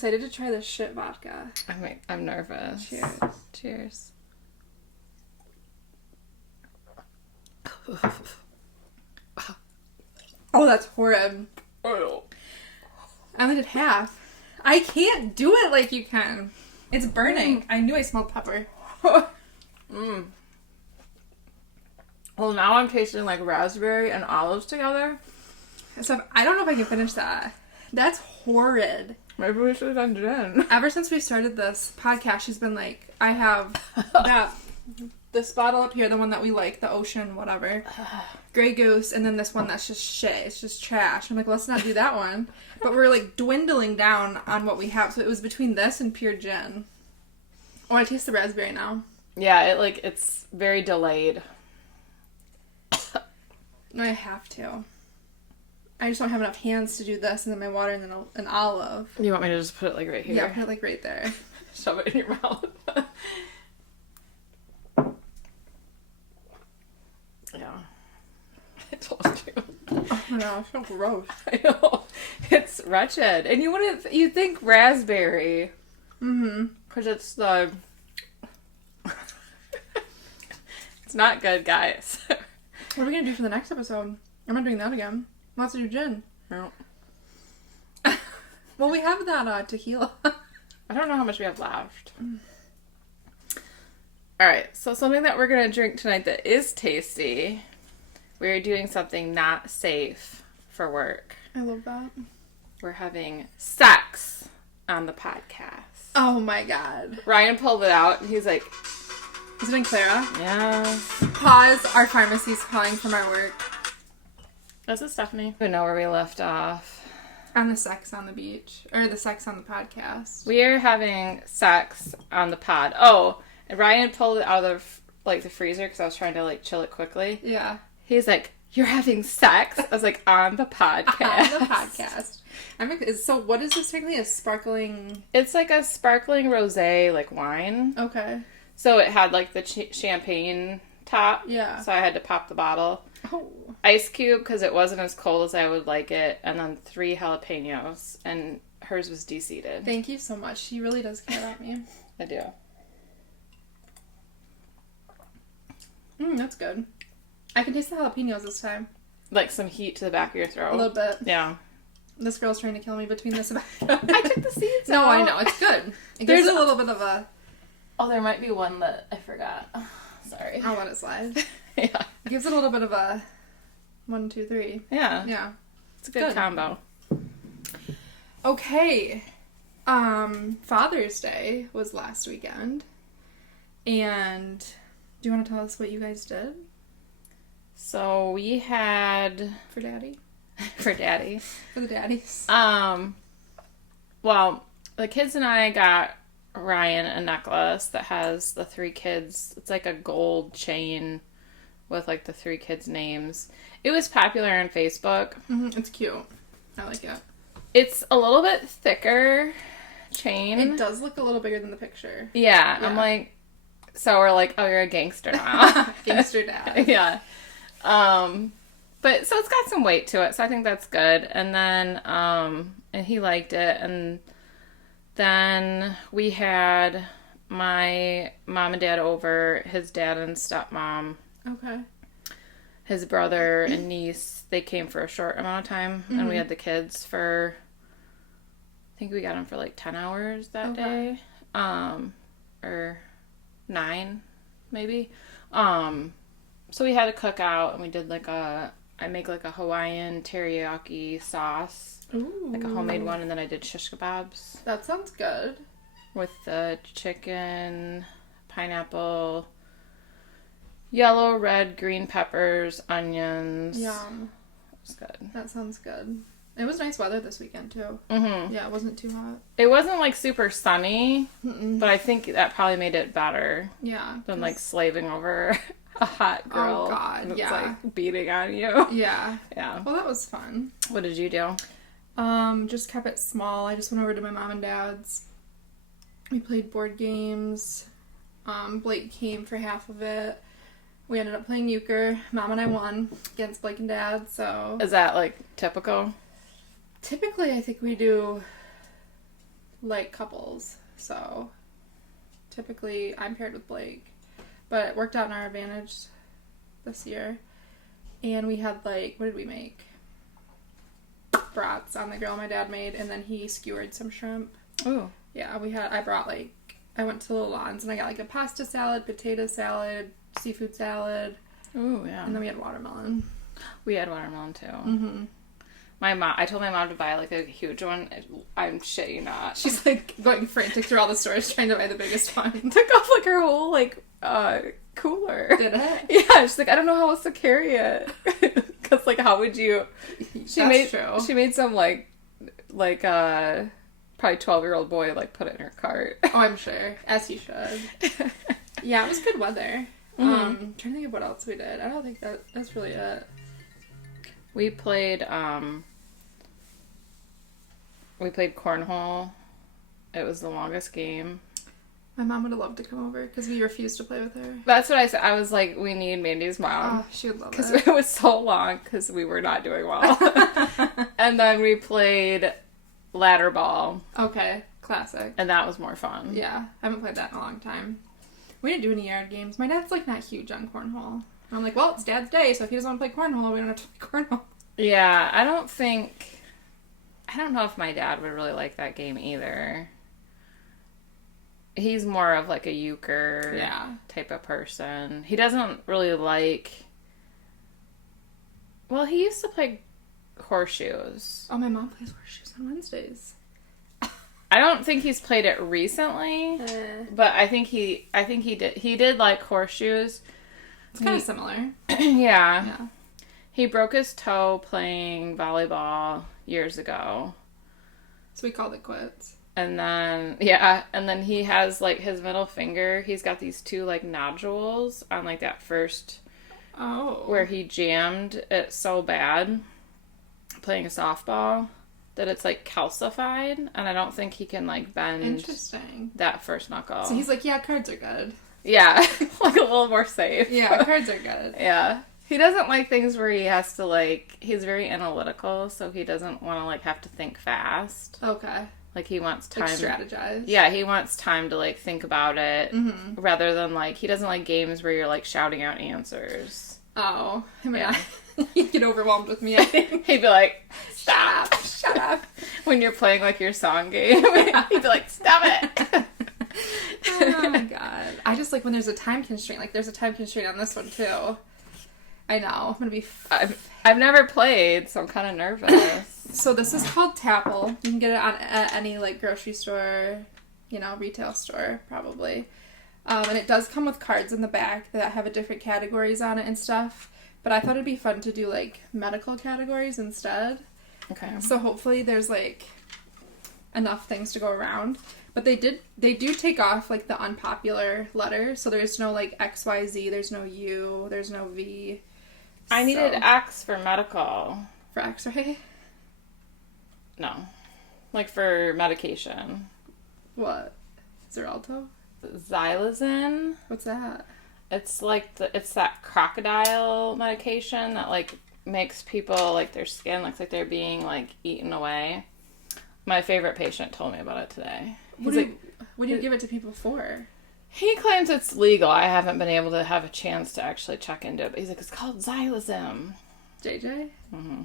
excited to try this shit vodka. I'm nervous. Cheers. Cheers. Oh, that's horrid. Oh. I only did half. I can't do it like you can. It's burning. I knew I smelled pepper. Mm. Well, now I'm tasting like raspberry and olives together. So I don't know if I can finish that. That's horrid. Maybe we should have done gin. Ever since we started this podcast, she's been like, I have this bottle up here, the one that we like, the ocean, whatever. Grey Goose, and then this one that's just shit. It's just trash. I'm like, let's not do that one. But we're like dwindling down on what we have. So it was between this and pure gin. Oh, I taste the raspberry now. Yeah, it's very delayed. No, I have to. I just don't have enough hands to do this, and then my water, and then an olive. You want me to just put it like right here? Yeah, put it like right there. Shove it in your mouth. Yeah. I told you. Oh my god, it's so gross. I know. It's wretched. And you'd think raspberry. Mm-hmm. Because it's the... It's not good, guys. What are we going to do for the next episode? I'm not doing that again. Let's do gin. No. Well, we have that tequila. I don't know how much we have left. Alright, so something that we're going to drink tonight that is tasty. We're doing something not safe for work. I love that. We're having sex on the podcast. Oh my god. Ryan pulled it out and he's like... Is it in Clara? Yeah. Pause. Our pharmacy's calling from our work. This is Stephanie. We know where we left off. On the sex on the beach. Or the sex on the podcast. We are having sex on the pod. Oh, and Ryan pulled it out of the freezer because I was trying to chill it quickly. Yeah. He's like, "You're having sex?" I was like, "On the podcast." On the podcast. So what is this technically? A sparkling... It's like a sparkling rosé wine. Okay. So it had the champagne top. Yeah. So I had to pop the bottle. Oh. Ice cube because it wasn't as cold as I would like it, and then 3 jalapenos, and hers was de-seeded. Thank you so much. She really does care about me. I do. That's good. I can taste the jalapenos this time. Like some heat to the back of your throat. A little bit. Yeah. This girl's trying to kill me between this and I took the seeds No, out. I know. It's good. It gives a little bit of a... Oh, there might be one that I forgot. Sorry. I'll let it slide. Yeah. It gives it a little bit of a 1, 2, 3. Yeah. Yeah. It's a good combo. Okay. Father's Day was last weekend. And do you want to tell us what you guys did? So we had... For Daddy? For Daddy. For the daddies. Well, the kids and I got Ryan a necklace that has the 3 kids. It's like a gold chain with the 3 kids' names. It was popular on Facebook. Mm-hmm. It's cute. I like it. It's a little bit thicker chain. It does look a little bigger than the picture. Yeah. I'm like, so we're like, oh, you're a gangster now. Gangster dad. Yeah. But so it's got some weight to it, so I think that's good. And then, and he liked it. And then we had my mom and dad over, his dad and stepmom. Okay. His brother and niece, they came for a short amount of time. Mm-hmm. And we had the kids for, I think we got them for 10 hours that day. Or 9, maybe. So we had a cookout, and we did I make a Hawaiian teriyaki sauce. Ooh. A homemade one, and then I did shish kebabs. That sounds good. With the chicken, pineapple, yellow, red, green peppers, onions. Yum. It was good. That sounds good. It was nice weather this weekend, too. Mm-hmm. Yeah, it wasn't too hot. It wasn't, super sunny, but I think that probably made it better. Yeah. Than, slaving over a hot girl. Oh, God, yeah. It's, beating on you. Yeah. Yeah. Well, that was fun. What did you do? Just kept it small. I just went over to my mom and dad's. We played board games. Blake came for half of it. We ended up playing euchre. Mom and I won against Blake and Dad, so... Is that, typical? Typically, I think we do like couples. So typically I'm paired with Blake. But it worked out in our advantage this year. And we had like, what did we make? Brats on the grill my dad made, and then he skewered some shrimp. Ooh. Yeah, I went to Little Lawns and I got like a pasta salad, potato salad, seafood salad. Ooh, yeah. And then we had watermelon. We had watermelon too. Mm-hmm. I told my mom to buy like a huge one. I'm shit you not. She's like going frantic through all the stores trying to buy the biggest one. Took off like her whole like cooler. Did it? Yeah, she's like, I don't know how else to carry it. Because like, how would you? She made some like probably 12-year-old boy like put it in her cart. Oh, I'm sure, as he should. Yeah, it was good weather. Trying to think of what else we did. I don't think that's really it. We played cornhole. It was the longest game. My mom would have loved to come over because we refused to play with her. That's what I said. I was like, we need Mandy's mom. Oh, she would love it. Because it was so long because we were not doing well. And then we played ladder ball. Okay, classic. And that was more fun. Yeah, I haven't played that in a long time. We didn't do any yard games. My dad's like not huge on cornhole. And I'm like, well, it's Dad's day, so if he doesn't want to play cornhole, we don't have to play cornhole. Yeah, I don't know if my dad would really like that game either. He's more of like a euchre type of person. He doesn't really like... Well, he used to play horseshoes. Oh, my mom plays horseshoes on Wednesdays. I don't think he's played it recently, but I think he did. He did like horseshoes. It's kind of similar. Yeah. He broke his toe playing volleyball years ago. So we called it quits. And then he has like his middle finger. He's got these 2 like nodules on like that first. Oh. Where he jammed it so bad playing a softball that it's like calcified, and I don't think he can like bend that first knuckle. So he's like, yeah, cards are good. Yeah, like a little more safe. Yeah, cards are good. Yeah. He doesn't like things where he has to like, he's very analytical, so he doesn't want to like have to think fast. Okay. Like he wants time. Like strategize. Yeah, he wants time to like think about it rather than like, he doesn't like games where you're like shouting out answers. Oh, I mean, he'd get overwhelmed with me, I think. He'd be like, stop, shut up. When you're playing like your song game, he'd be like, stop it. Oh my god. I just like when there's a time constraint. Like there's a time constraint on this one too. I know. I'm gonna be... I've never played, so I'm kind of nervous. So this is called Tapple. You can get it at any like grocery store, retail store probably. And it does come with cards in the back that have a different categories on it and stuff. But I thought it'd be fun to do like medical categories instead. Okay. So hopefully there's like enough things to go around. But they do take off like the unpopular letters. So there's no like XYZ, there's no U, there's no V. I needed X for medical. For x-ray? No. Like for medication. What? Xarelto? Xylazine. What's that? It's like it's that crocodile medication that like makes people like their skin looks like they're being like eaten away. My favorite patient told me about it today. What do you give it to people for? He claims it's legal. I haven't been able to have a chance to actually check into it, but he's like, it's called Xylazine. JJ? Mm-hmm.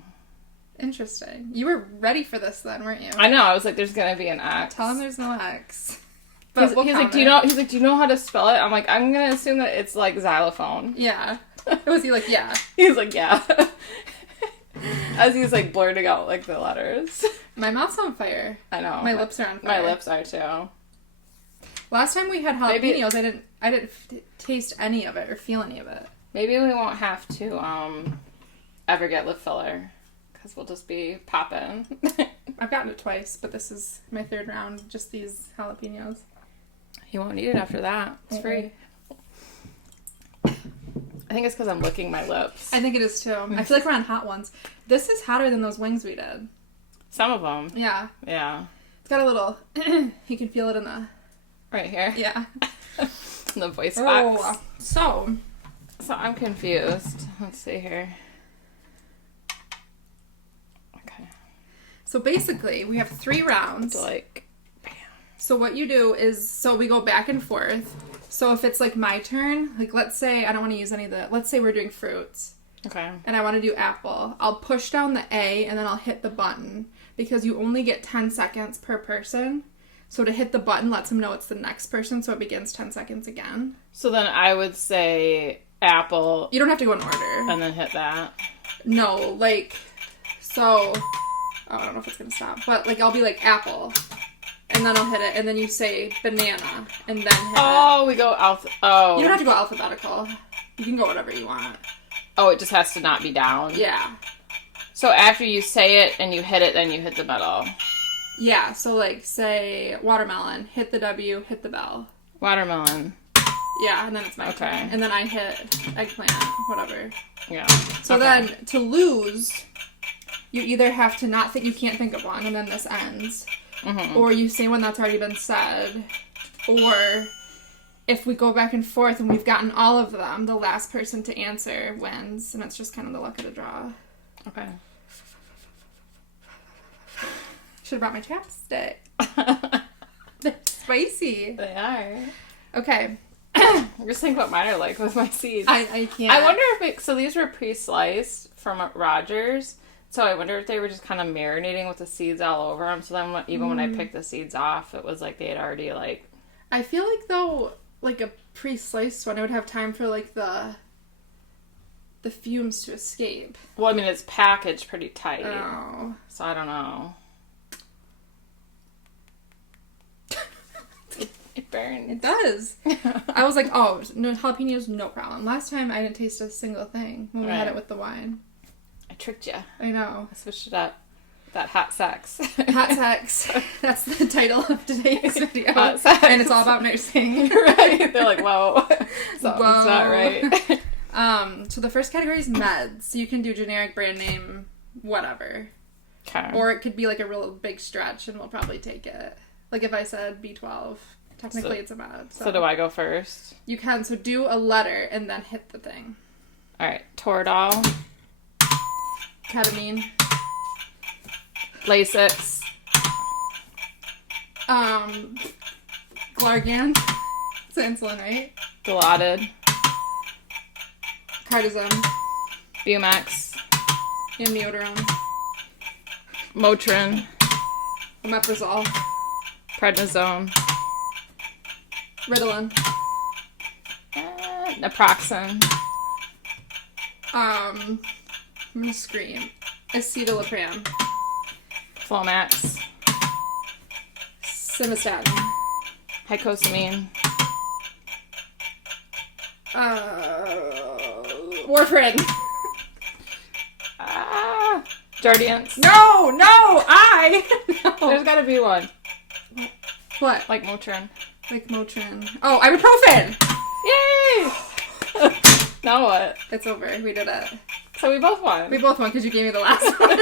Interesting. You were ready for this then, weren't you? I know. I was like, there's gonna be an X. Tell him there's no X. He's like, do you know how to spell it? I'm like, I'm gonna assume that it's like xylophone. Yeah. Was he like, yeah? He's like, yeah. As he's like blurting out like the letters. My mouth's on fire. I know. My lips are on fire. My lips are too. Last time we had jalapenos, I didn't taste any of it or feel any of it. Maybe we won't have to ever get lip filler because we'll just be popping. I've gotten it twice, but this is my 3rd round. Just these jalapenos. You won't need it after that. It's free. I think it's because I'm licking my lips. I think it is too. I feel like we're on hot ones. This is hotter than those wings we did. Some of them. Yeah. Yeah. It's got a little... you can feel it in the... Right here? Yeah. In the voice box. Oh, so I'm confused. Let's see here. Okay. So basically, we have 3 rounds. Like, bam. So what you do is, so we go back and forth. So if it's like my turn, like let's say I don't want to use any of the, let's say we're doing fruits. Okay. And I want to do apple. I'll push down the A and then I'll hit the button because you only get 10 seconds per person. So to hit the button lets them know it's the next person, so it begins 10 seconds again. So then I would say apple. You don't have to go in order. And then hit that. No, like, so, oh, I don't know if it's going to stop, but like I'll be like apple. And then I'll hit it, and then you say banana, and then hit it. Oh, we go oh. You don't have to go alphabetical. You can go whatever you want. Oh, it just has to not be down? Yeah. So after you say it and you hit it, then you hit the middle. Yeah, so like, say watermelon, hit the W, hit the bell. Watermelon. Yeah, and then it's my turn. And then I hit eggplant, whatever. Yeah. So then, to lose, you either have to not think, you can't think of one, and then this ends. Mm-hmm. Or you say one that's already been said. Or if we go back and forth and we've gotten all of them, the last person to answer wins. And it's just kind of the luck of the draw. Okay. Should have brought my chapstick. They're spicy. They are. Okay. I'm just thinking what mine are like with my seeds. I can't. I wonder if so these were pre-sliced from Rogers. So I wonder if they were just kind of marinating with the seeds all over them. So then even when I picked the seeds off, it was like they had already like... I feel like though, like a pre-sliced one, I would have time for like the fumes to escape. Well, I mean, it's packaged pretty tight. Oh. So I don't know. It burns. It does. I was like, oh, no, jalapenos, no problem. Last time I didn't taste a single thing when we had it with the wine. I tricked you. I know. I switched it up. That hot sex. Hot sex. That's the title of today's video. Hot sex. And it's all about nursing. Right? They're like, whoa. Something's not right. So the first category is meds. You can do generic brand name, whatever. Okay. Or it could be like a real big stretch and we'll probably take it. Like if I said B12, technically it's a med. So do I go first? You can. So do a letter and then hit the thing. All right. Toradol. Ketamine. Lasix. Glargan. It's insulin, right? Dilaudid. Cardizone. Bumax. Amiodarone. Motrin. Omeprazole. Prednisone. Ritalin. Naproxen. I'm gonna scream. Escitalopram. Flomax. Simvastatin. Icosapine. Warfarin. Jardiance. No! No! No! There's gotta be one. What? Like Motrin. Like Motrin. Oh, ibuprofen! Yay! Now what? It's over. We did it. So we both won. We both won because you gave me the last one.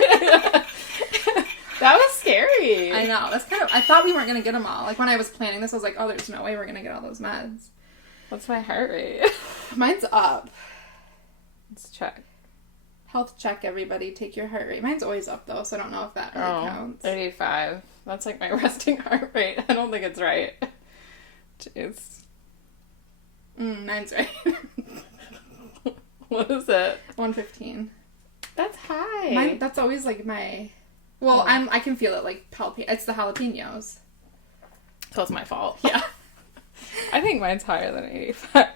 That was scary. I know. That's kind of... I thought we weren't going to get them all. Like, when I was planning this, I was like, oh, there's no way we're going to get all those meds. What's my heart rate? Mine's up. Let's check. Health check, everybody. Take your heart rate. Mine's always up, though, so I don't know if that really counts. 85. That's like my resting heart rate. I don't think it's right. Jeez. Mine's right. What is it? 115. That's high. That's always like my... Well, I can feel it like it's the jalapenos. So it's my fault. Yeah. I think mine's higher than 85.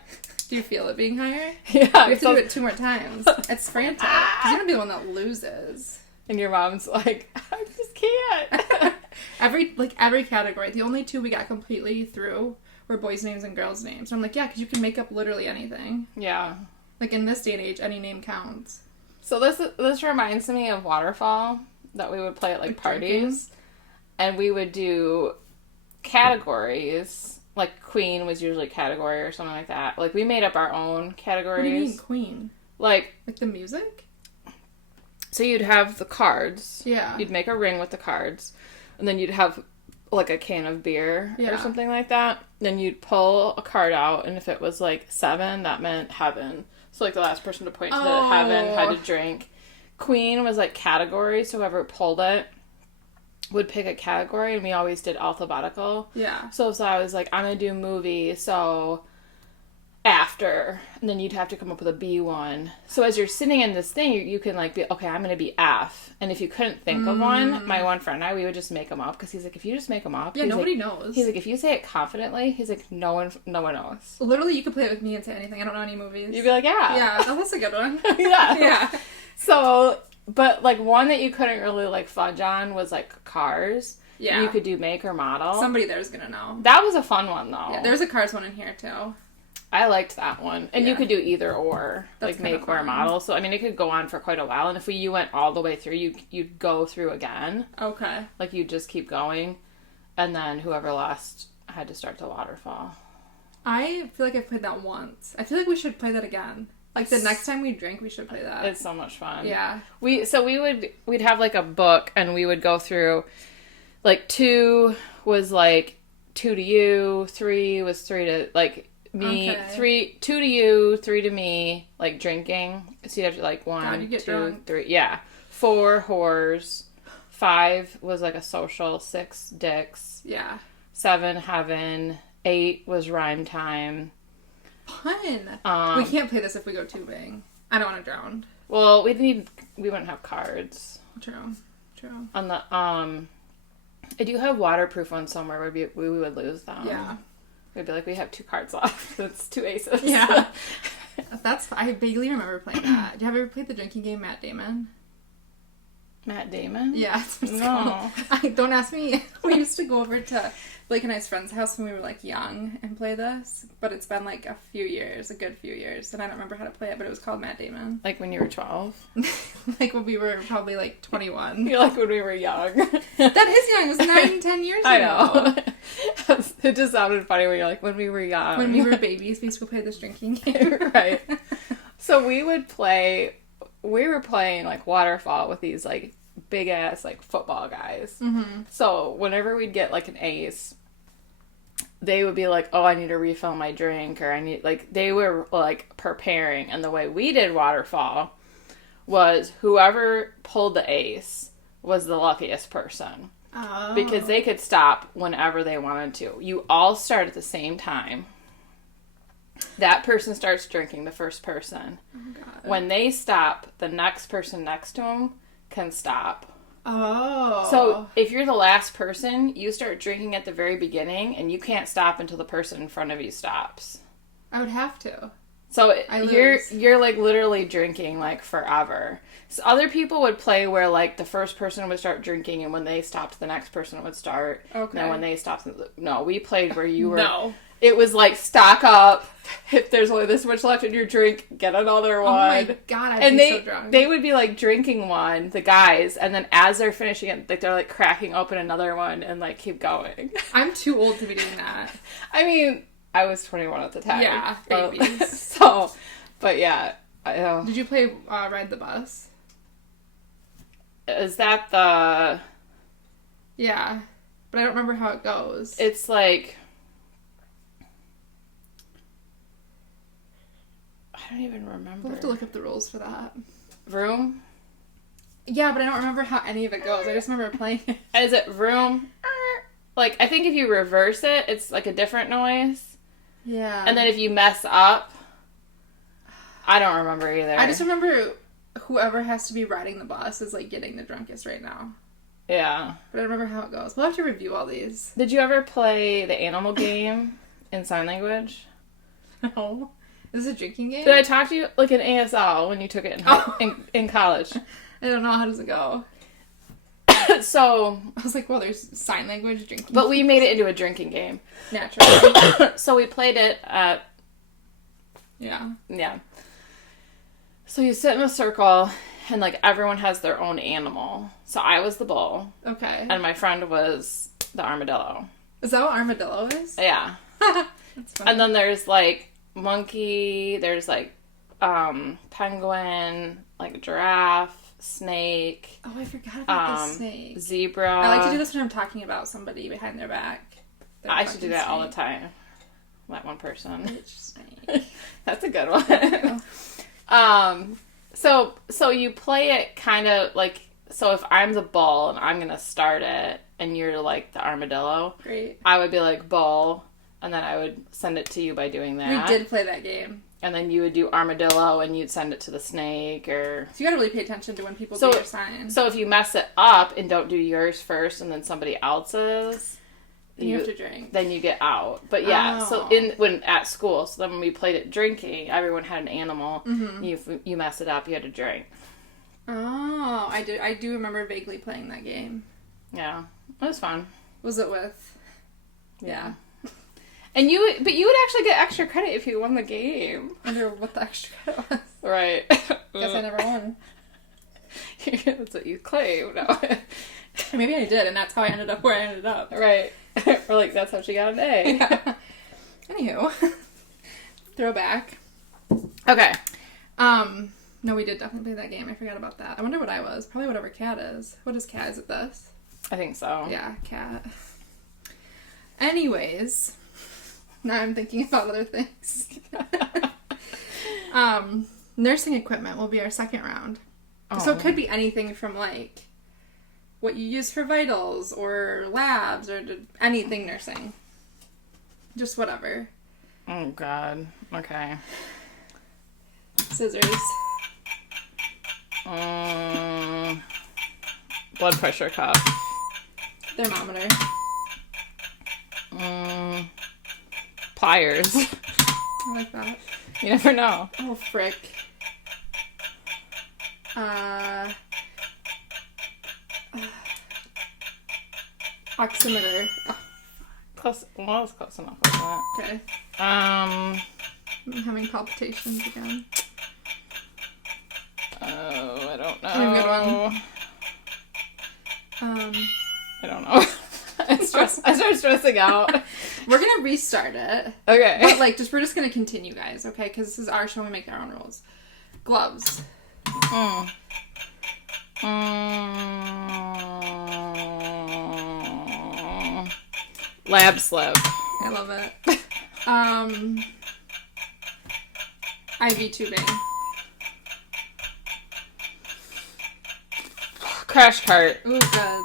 Do you feel it being higher? Yeah. We have to do it 2 more times. It's frantic. Because you're going to be the one that loses. And your mom's like, I just can't. every category. The only 2 we got completely through were boys' names and girls' names. So I'm like, yeah, because you can make up literally anything. Yeah. Like in this day and age, any name counts. So this reminds me of Waterfall that we would play at like parties. Drinking. And we would do categories. Like Queen was usually a category or something like that. Like we made up our own categories. What do you mean Queen? Like the music? So you'd have the cards. Yeah. You'd make a ring with the cards. And then you'd have like a can of beer or something like that. Then you'd pull a card out, and if it was like 7, that meant heaven. So like the last person to point to the heaven had to drink. Queen was like category, so whoever pulled it would pick a category, and we always did alphabetical. Yeah. So I was like, I'm going to do movie, so after, and then you'd have to come up with a B one. So as you're sitting in this thing, you can like be, okay, I'm going to be F. And if you couldn't think of one, my one friend and I, we would just make them up, because he's like, if you just make them up, yeah, he's nobody like, knows. He's like, if you say it confidently, he's like, no one knows. Literally, you could play it with me and say anything. I don't know any movies. You'd be like, yeah. Yeah, that's a good one. Yeah. Yeah. So, but like one that you couldn't really like fudge on was like cars. Yeah. You could do make or model. Somebody there's gonna know. That was a fun one though. Yeah, there's a Cars one in here too. I liked that one. And you could do either or. That's like make or model. So I mean it could go on for quite a while, and if you went all the way through, you'd go through again. Okay. Like you'd just keep going, and then whoever lost had to start the waterfall. I feel like I've played that once. I feel like we should play that again. Like the next time we drink, we should play that. It's so much fun. Yeah. We'd have like a book, and we would go through, like 2 was like 2 to you, 3 was 3 to like me, okay. 2 to you, 3 to me, like drinking. So you have to like 1, God, you get 2, drunk. 3. Yeah. 4 whores. 5 was like a social. 6 dicks. Yeah. 7 heaven. 8 was rhyme time. Fun. We can't play this if we go tubing. I don't want to drown. Well, we wouldn't have cards. True. On the I do have waterproof ones somewhere where we would lose them. Yeah. We'd be like, we have 2 cards left. That's 2 aces. Yeah. I vaguely remember playing that. Have you ever played the drinking game Matt Damon? Matt Damon? Yeah, that's what it's No. called. Don't ask me. We used to go over to Blake and I's friend's house when we were like young and play this, but it's been like a good few years, and I don't remember how to play it, but it was called Matt Damon. Like when you were 12? Like when we were probably like 21. You're like when we were young. That is young. It was 9-10 years ago. I know. It just sounded funny when you're like, when we were young. When we were babies, we used to play this drinking game. Right. So we were playing like waterfall with these like big ass like football guys. Mm-hmm. So whenever we'd get like an ace, they would be like, oh, I need to refill my drink, or I need, like, they were like preparing. And the way we did waterfall was whoever pulled the ace was the luckiest person. Oh. Because they could stop whenever they wanted to. You all start at the same time. That person starts drinking, the first person. Oh, God. When they stop, the next person next to them can stop. Oh. So if you're the last person, you start drinking at the very beginning, and you can't stop until the person in front of you stops. I would have to. So you're like literally drinking like forever. So other people would play where like the first person would start drinking, and when they stopped, the next person would start. Okay. And when they stopped, no, we played where you were. No. It was like stock up. If there's only this much left in your drink, get another one. Oh my God, I'd be so drunk. They would be like drinking one, the guys, and then as they're finishing it, like they're like cracking open another one and like keep going. I'm too old to be doing that. I mean, I was 21 at the time. Yeah, babies. So, but yeah. Did you play Ride the Bus? Is that the... Yeah, but I don't remember how it goes. It's like... I don't even remember. We'll have to look up the rules for that. Vroom? Yeah, but I don't remember how any of it goes. I just remember playing it. Is it vroom? Like, I think if you reverse it, it's like a different noise. Yeah. And then if you mess up, I don't remember either. I just remember whoever has to be riding the bus is like getting the drunkest right now. Yeah. But I don't remember how it goes. We'll have to review all these. Did you ever play the animal game in sign language? No. Is this a drinking game? Did I talk to you like in ASL when you took it in college? I don't know. How does it go? So I was like, well, there's sign language, drinking. But we made it into a drinking game. Naturally. So we played it at... Yeah. Yeah. So you sit in a circle, and like everyone has their own animal. So I was the bull. Okay. And my friend was the armadillo. Is that what armadillo is? Yeah. That's funny. And then there's like monkey, there's like penguin, like giraffe, snake. Oh, I forgot about the snake. Zebra. I like to do this when I'm talking about somebody behind their back. I should do that all the time. That one person. Bitch snake. That's a good one. So you play it kind of like so if I'm the ball and I'm going to start it and you're like the armadillo, Great. I would be like ball and then I would send it to you by doing that. We did play that game. And then you would do armadillo and you'd send it to the snake or... So you gotta really pay attention to when people do your sign. So if you mess it up and don't do yours first and then somebody else's... Then you have to drink. Then you get out. But yeah, so when at school, so then when we played it drinking, everyone had an animal. Mm-hmm. You mess it up, you had to drink. Oh, I do remember vaguely playing that game. Yeah, it was fun. Was it with? Yeah. And you would actually get extra credit if you won the game. I wonder what the extra credit was. Right. Guess I never won. That's what you claim. No. Maybe I did, and that's how I ended up where I ended up. Right. Or like, that's how she got an A. Yeah. Anywho. Throwback. Okay. No, we did definitely play that game. I forgot about that. I wonder what I was. Probably whatever Cat is. What is Cat? Is it this? I think so. Yeah, Cat. Anyways. Now I'm thinking about other things. Nursing equipment will be our second round. Oh. So it could be anything from like what you use for vitals or labs or anything nursing. Just whatever. Oh God. Okay. Scissors. Blood pressure cuff. Thermometer. Pliers. I like that. You never know. Oh, frick. Oximeter. Oh. Close. Well, that was close enough, wasn't it? Okay. I'm having palpitations again. Oh, I don't know. I have a good one. I don't know. I started stressing out. We're gonna restart it. Okay. But we're just gonna continue, guys. Okay, because this is our show. We make our own rules. Gloves. Lab slip. I love it. IV tubing. Crash cart. Ooh, good.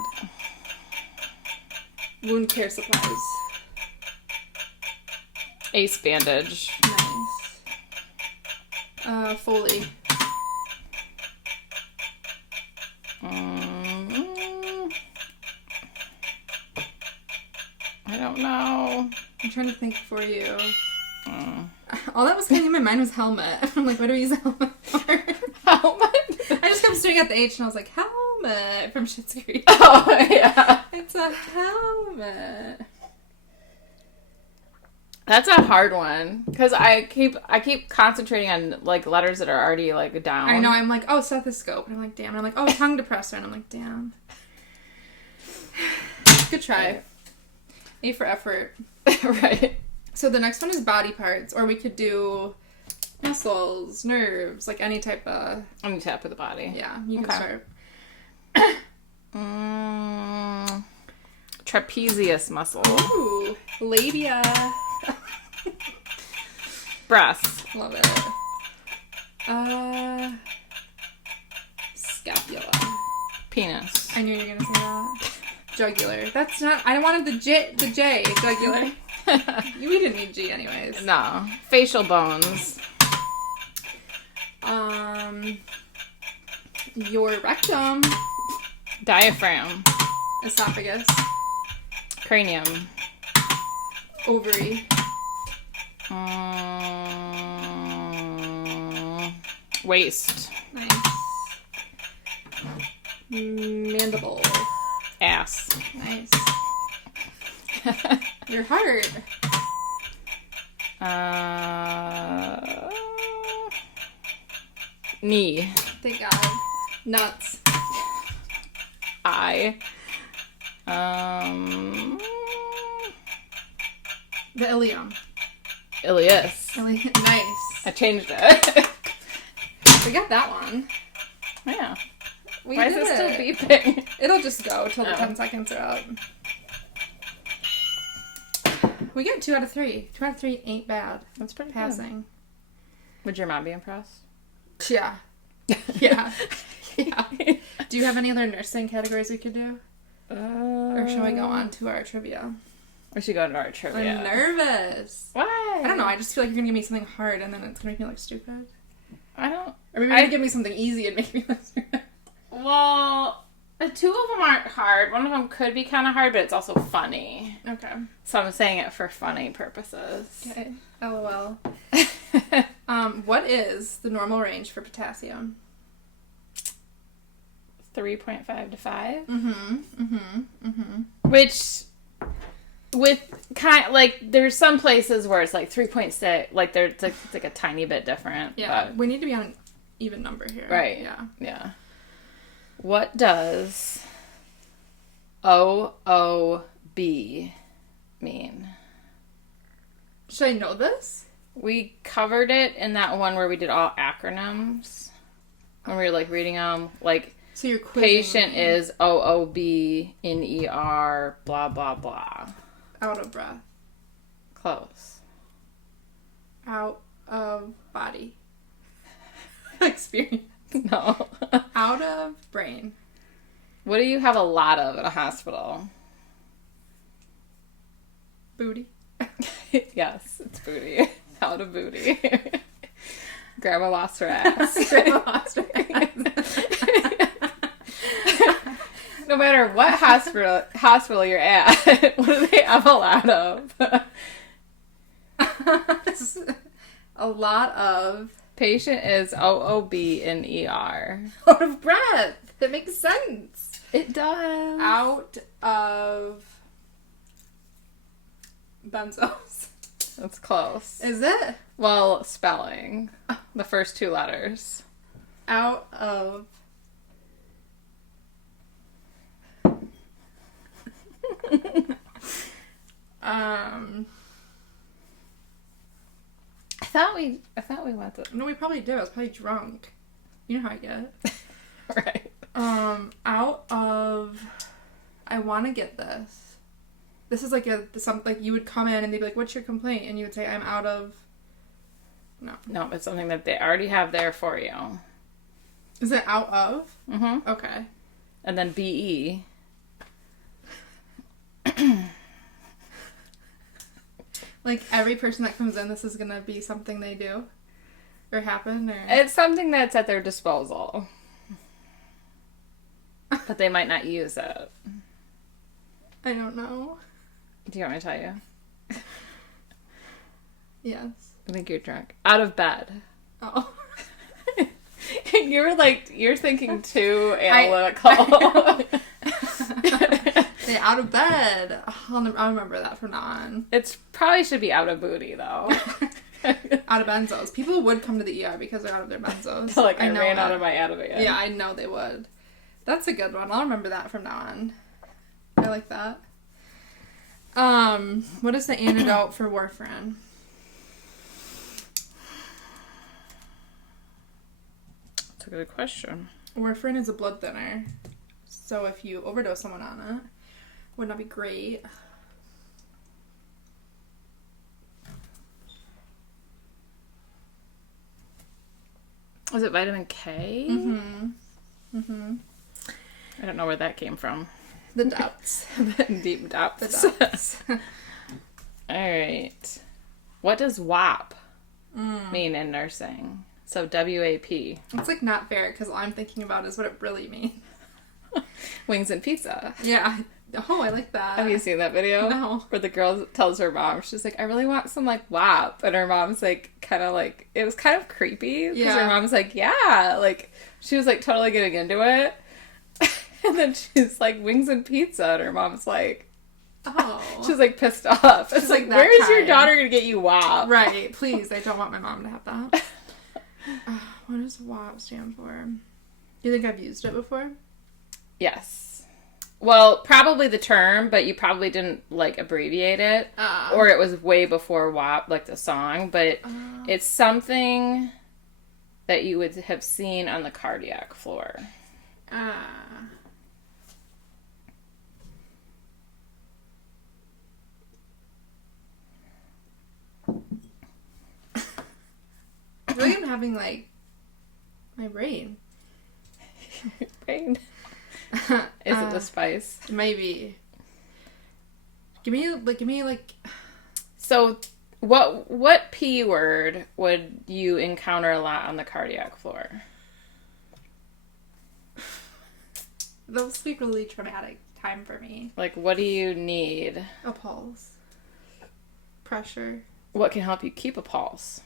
Wound care supplies. Ace bandage. Nice. Foley. I don't know. I'm trying to think for you. All that was coming in my mind was helmet. I'm like, what do we use a helmet for? Helmet? I just kept staring at the H and I was like, helmet from Schitt's Creek. Oh, yeah. It's a helmet. That's a hard one because I keep concentrating on letters that are already down. I know. I'm like, oh, stethoscope, and I'm like, damn. And I'm like, oh, tongue depressor, and I'm like, damn. Good try. Right. A for effort. Right. So the next one is body parts, or we could do muscles, nerves, any type of. Any type of the body. Yeah, you can start. Trapezius muscle. Ooh, labia. Breast. Love it. Scapula. Penis. I knew you were gonna say that. Jugular. That's not. I wanted the J. Jugular. We didn't need G anyways. No. Facial bones. Your rectum. Diaphragm. Esophagus. Cranium. Ovary. Waist. Nice. Mandible. Ass. Nice. Your heart. Knee. Thank God. Nuts. Eye. The ilium. Ilias. Nice. I changed it. We got that one. Yeah. Why is it still beeping? It'll just go till the 10 seconds are up. We got 2 out of 3. 2 out of 3 ain't bad. That's pretty passing. Good. Would your mom be impressed? Yeah. Yeah. Yeah. Do you have any other nursing categories we could do? Or should we go on to our trivia? We should go into our trivia. I'm nervous. Why? I don't know. I just feel like you're going to give me something hard and then it's going to make me look stupid. I don't... Or maybe you're going to give me something easy and make me look stupid. Well, two of them aren't hard. One of them could be kind of hard, but it's also funny. Okay. So I'm saying it for funny purposes. Okay. LOL. What is the normal range for potassium? 3.5 to 5. Mm-hmm. Which, with like, there's some places where it's like 3.6, like it's like a tiny bit different. Yeah, but... we need to be on an even number here. Right. Yeah. What does OOB mean? Should I know this? We covered it in that one where we did all acronyms. When we were, like, reading them. Like, so you're quizzing patient me. is OOB in ER, blah, blah, blah. Out of breath. Close. Out of body. Experience. No. Out of brain. What do you have a lot of in a hospital? Booty. Yes, it's booty. Out of booty. Grandma lost her ass. Grandma lost her ass. No matter what hospital you're at, what do they have a lot of? A lot of... Patient is OOB in ER. Out of breath. That makes sense. It does. Out of... benzos. That's close. Is it? Well, spelling. The first two letters. Out of... I thought we went to... No, we probably did. I was probably drunk. You know how I get. Right. Out of... I want to get this. This is like like you would come in and they'd be like, what's your complaint? And you would say, I'm out of... No, it's something that they already have there for you. Is it out of? Mm-hmm. Okay. And then BE. Like every person that comes in, this is going to be something they do? Or happen? Or... It's something that's at their disposal. But they might not use it. I don't know. Do you want me to tell you? Yes. I think you're drunk. Out of bed. Oh. You're thinking too analytical. Say out of bed. I'll remember that from now on. It's probably should be out of booty though. Out of benzos. People would come to the ER because they're out of their benzos. Like I ran out of my Ativan. Yeah, I know they would. That's a good one. I'll remember that from now on. I like that. What is the antidote for warfarin? That's a good question. Warfarin is a blood thinner. So if you overdose someone on it, would not be great. Was it vitamin K? I don't know where that came from. The depths. Deep depths. The depths. All right. What does WAP mean in nursing? So WAP. It's like not fair because all I'm thinking about is what it really means. Wings and pizza. Yeah. Oh, I like that. Have you seen that video? No. Where the girl tells her mom, she's like, I really want some, like, WAP. And her mom's, like, kind of, like, it was kind of creepy. Because her mom's like, yeah. Like, she was, like, totally getting into it. And then she's like, wings and pizza. And her mom's like, oh. She's, like, pissed off. It's like, where is your daughter going to get you WAP? Right. Please. I don't want my mom to have that. What does WAP stand for? Do you think I've used it before? Yes. Well, probably the term, but you probably didn't, like, abbreviate it. Or it was way before WAP, like the song. But it's something that you would have seen on the cardiac floor. I feel like I'm having, like, my brain. Brain. Is it the spice? Maybe. Give me like. So, what P word would you encounter a lot on the cardiac floor? Those be really traumatic time for me. Like, what do you need? A pulse. Pressure. What can help you keep a pulse?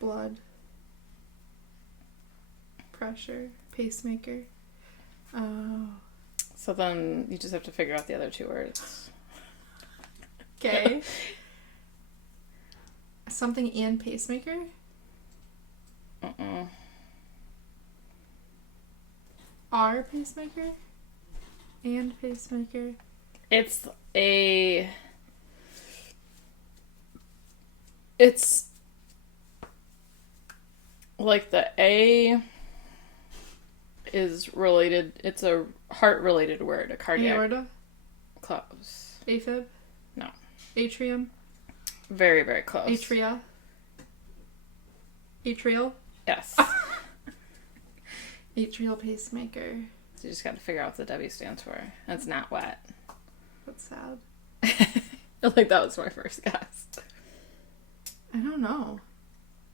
Blood. Pressure. Pacemaker. Oh. So then you just have to figure out the other 2 words. Okay. Something and pacemaker? R pacemaker? And pacemaker? It's like the A is related. It's a heart-related word, a cardiac. Aorta? Close. AFib? No. Atrium? Very, very close. Atria? Atrial? Yes. Atrial pacemaker. So you just got to figure out what the W stands for. And it's not wet. That's sad. I think that was my first guess. I don't know.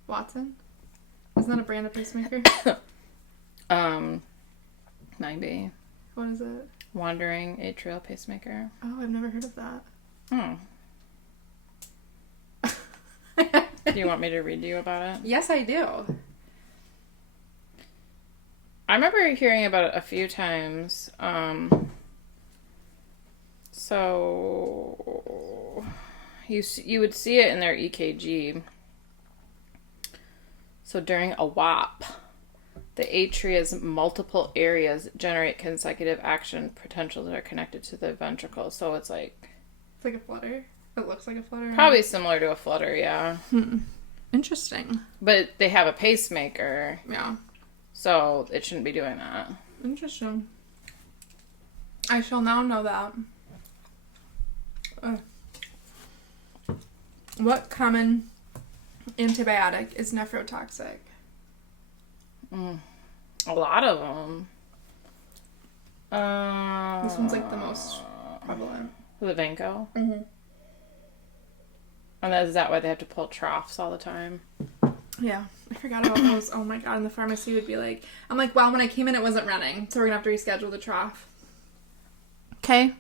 Watson? Isn't that a brand of pacemaker? Might be. What is it? Wandering atrial pacemaker. Oh, I've never heard of that. Do you want me to read you about it? Yes, I do. I remember hearing about it a few times. So you would see it in their EKG. So during a WAP, the atria's multiple areas generate consecutive action potentials that are connected to the ventricle. So it's like... It's like a flutter? It looks like a flutter? Probably similar to a flutter, yeah. Interesting. But they have a pacemaker. Yeah. So it shouldn't be doing that. Interesting. I shall now know that. What common antibiotic is nephrotoxic? A lot of them. This one's like the most prevalent. The Vanco? Mm-hmm. And is that why they have to pull troughs all the time? Yeah. I forgot about those. Oh my god. And the pharmacy would be like... I'm like, well, when I came in, it wasn't running. So we're going to have to reschedule the trough. Okay.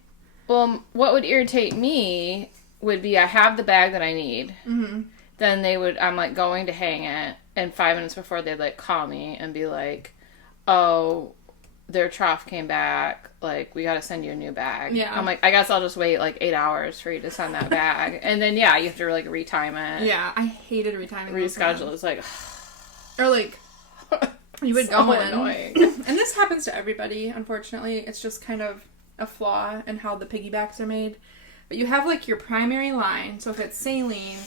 Well, what would irritate me would be I have the bag that I need. Mm-hmm. Then I'm like going to hang it. And 5 minutes before they'd like call me and be like, oh, their trough came back. Like, we got to send you a new bag. Yeah. I'm like, I guess I'll just wait like 8 hours for you to send that bag. And then, yeah, you have to like retime it. Yeah. I hated retiming. Reschedule. It's like... Or like... You would so go in. annoying. And this happens to everybody, unfortunately. It's just kind of a flaw in how the piggybacks are made. But you have like your primary line. So if it's saline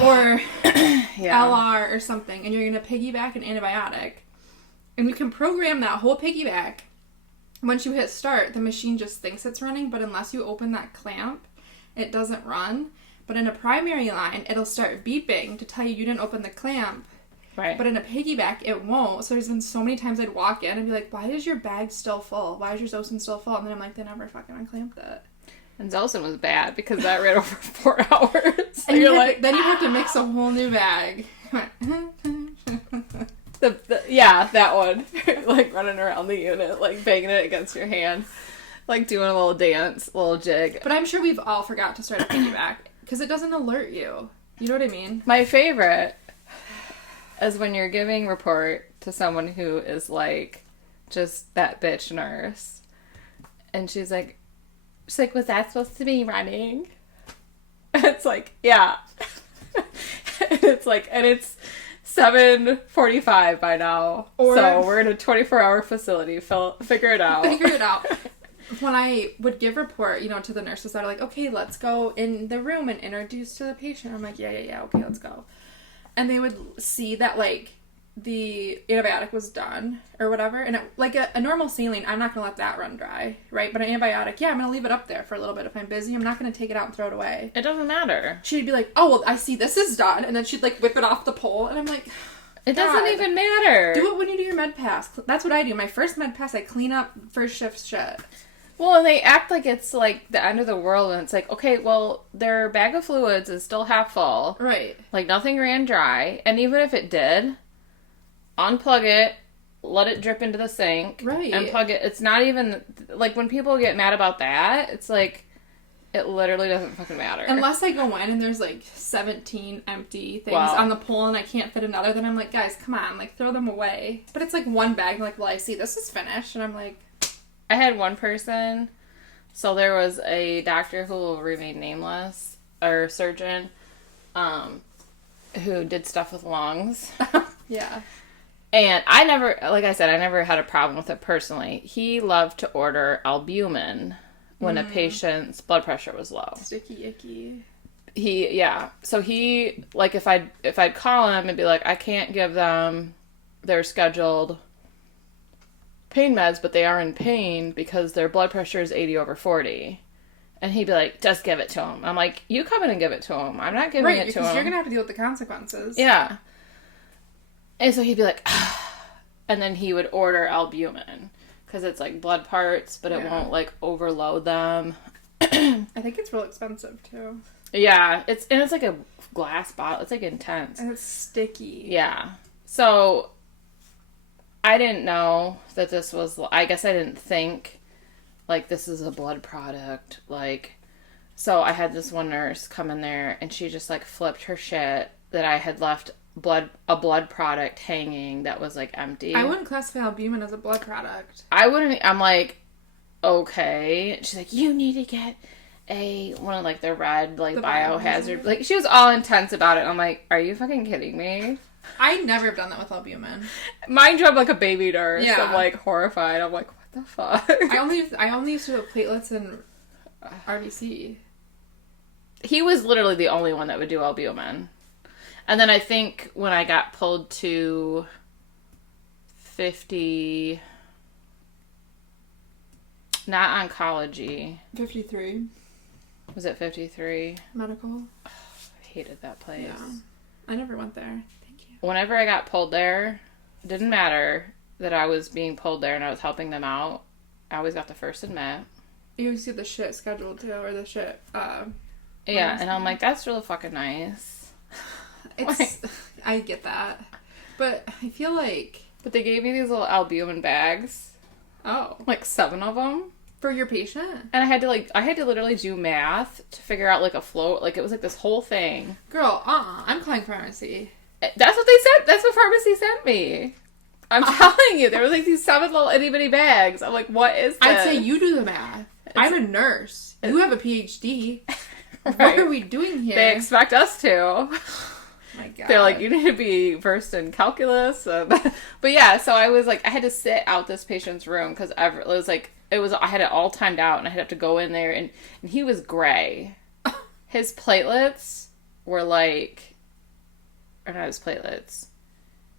or LR or something, and you're going to piggyback an antibiotic, and you can program that whole piggyback. Once you hit start, the machine just thinks it's running, but unless you open that clamp, it doesn't run. But in a primary line, it'll start beeping to tell you didn't open the clamp. Right. But in a piggyback, it won't. So there's been so many times I'd walk in and be like, why is your bag still full? Why is your Zosyn still full? And then I'm like, they never fucking unclamped it. And Zosyn was bad because that ran over 4 hours. So and you're like... Then you have to mix a whole new bag. That one. Like running around the unit, like banging it against your hand. Like doing a little dance, a little jig. But I'm sure we've all forgot to start a piggyback. Because it doesn't alert you. You know what I mean? My favorite is when you're giving report to someone who is like just that bitch nurse. And she's like, was that supposed to be running? It's like, yeah. And it's 7:45 by now. So we're in a 24-hour facility. Figure it out. Figure it out. When I would give report, to the nurses that are like, okay, let's go in the room and introduce to the patient. I'm like, yeah, okay, let's go. And they would see that, like, the antibiotic was done or whatever. And, a normal saline, I'm not going to let that run dry, right? But an antibiotic, yeah, I'm going to leave it up there for a little bit. If I'm busy, I'm not going to take it out and throw it away. It doesn't matter. She'd be like, oh, well, I see this is done. And then she'd, like, whip it off the pole. And I'm like... It doesn't even matter. Do it when you do your med pass. That's what I do. My first med pass, I clean up first shift shit. Well, and they act like it's like the end of the world, and it's like, okay, well, their bag of fluids is still half full. Right. Like, nothing ran dry. And even if it did, unplug it, let it drip into the sink. Right. And plug it. It's not even, like, when people get mad about that, it's like, it literally doesn't fucking matter. Unless I go in and there's, like, 17 empty things on the pole and I can't fit another, then I'm like, guys, come on, like, throw them away. But it's, like, one bag, and like, well, I see this is finished, and I'm like... I had one person, so there was a doctor who will remain nameless, or surgeon, who did stuff with lungs. Yeah. And I never, like I said, I never had a problem with it personally. He loved to order albumin when a patient's blood pressure was low. Sticky icky. So he, like, if I'd call him and be like, I can't give them their scheduled pain meds, but they are in pain because their blood pressure is 80/40. And he'd be like, just give it to him. I'm like, you come in and give it to him. I'm not giving it to him. Right, because you're going to have to deal with the consequences. Yeah. And so he'd be like, and then he would order albumin. Because it's like blood parts, but it won't like overload them. I think it's real expensive too. Yeah, it's like a glass bottle. It's like intense. And it's sticky. Yeah. So I didn't know that this was, I guess I didn't think like this is a blood product. Like, so I had this one nurse come in there and she just like flipped her shit that I had left a blood product hanging that was like empty. I wouldn't classify albumin as a blood product. I wouldn't. I'm like, okay. She's like, you need to get one of like the red like the biohazard. Like she was all intense about it. I'm like, are you fucking kidding me? I never have done that with albumin. Mind you, I'm like a baby nurse. Yeah. I'm like horrified. I'm like, what the fuck? I only used to do platelets and RBC. He was literally the only one that would do albumin. And then I think when I got pulled to 50, not oncology. 53. Was it 53? Medical. Oh, I hated that place. Yeah. I never went there. Thank you. Whenever I got pulled there, it didn't matter that I was being pulled there and I was helping them out. I always got the first admit. You always get the shit scheduled too, or the shit, yeah, and I'm like, that's really fucking nice. I get that. But I feel like... But they gave me these little albumin bags. Oh. Like 7 of them. For your patient? And I had to literally do math to figure out like a float. Like it was like this whole thing. Girl, I'm calling pharmacy. That's what they said. That's what pharmacy sent me. I'm telling you, there was like these 7 little itty bitty bags. I'm like, what is this? I'd say you do the math. I'm a nurse. You have a PhD. Right. What are we doing here? They expect us to. My God. They're like, you need to be versed in calculus. But yeah, so I was like, I had to sit out this patient's room because I had it all timed out and I had to go in there and he was gray. His platelets were like, or not his platelets.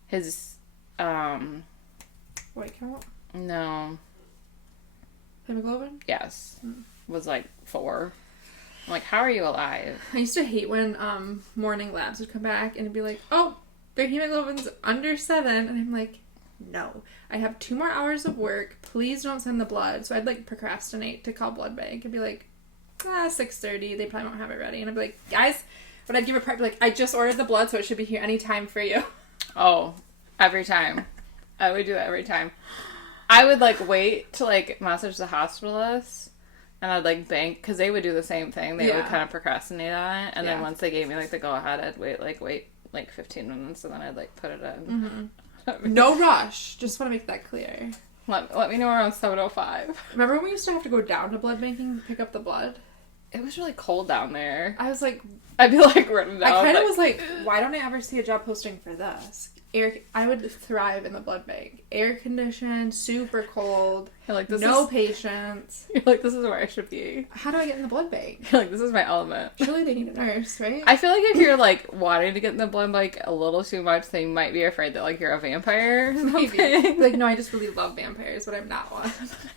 His, White count? No. Hemoglobin? Yes. Was like 4. I'm like, how are you alive? I used to hate when morning labs would come back and it'd be like, oh, their hemoglobin's under 7. And I'm like, no. I have 2 more hours of work. Please don't send the blood. So I'd like procrastinate to call blood bank and be like, 6:30. They probably won't have it ready. And I'd be like, guys, but I'd give a prep, like, I just ordered the blood, so it should be here any time for you. Oh, every time. I would do that every time. I would like wait to like message the hospitalist. And I'd, like, bank, because they would do the same thing. They would kind of procrastinate on it. And then once they gave me, like, the go-ahead, I'd wait 15 minutes, and then I'd, like, put it in. Mm-hmm. No rush. Just want to make that clear. Let me know around 7:05. Remember when we used to have to go down to blood banking to pick up the blood? It was really cold down there. I was like... I'd be, like, written down. I kind of was like, why don't I ever see a job posting for this? I would thrive in the blood bank. Air conditioned, super cold, no patients. You're like, this is where I should be. How do I get in the blood bank? You're like, this is my element. Surely they need a nurse, right? I feel like if you're, like, wanting to get in the blood bank a little too much, they might be afraid that, like, you're a vampire or something. Maybe. Like, no, I just really love vampires, but I'm not one.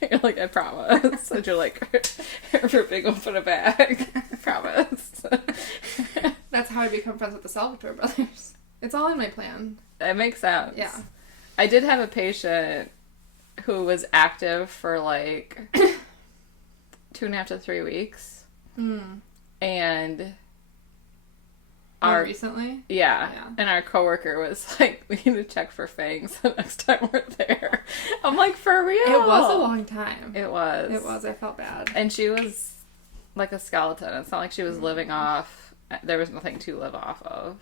You're like, I promise. And you're like, ripping open a bag. I promise. That's how I become friends with the Salvatore brothers. It's all in my plan. It makes sense. Yeah. I did have a patient who was active for like 2.5 to 3 weeks. And recently? Yeah. And our coworker was like, we need to check for fangs the next time we're there. I'm like, for real? It was a long time. It was. I felt bad. And she was like a skeleton. It's not like she was living off. There was nothing to live off of.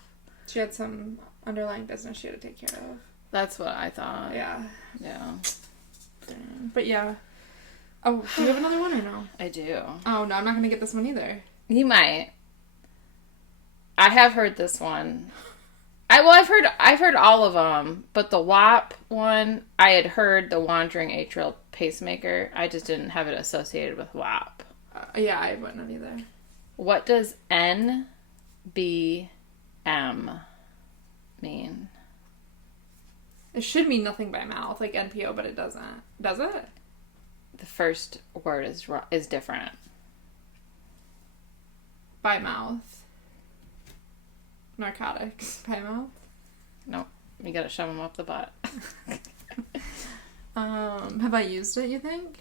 She had some underlying business she had to take care of. That's what I thought. Yeah. Yeah. But yeah. Oh, do you have another one or no? I do. Oh, no, I'm not going to get this one either. You might. I have heard this one. I've heard all of them, but the WAP one, I had heard the wandering atrial pacemaker. I just didn't have it associated with WAP. Yeah, I wouldn't either. What does NBM mean? It should mean nothing by mouth, like NPO, but it doesn't. Does it? The first word is different. By mouth. Narcotics. By mouth? Nope. You gotta shove them up the butt. Have I used it, you think?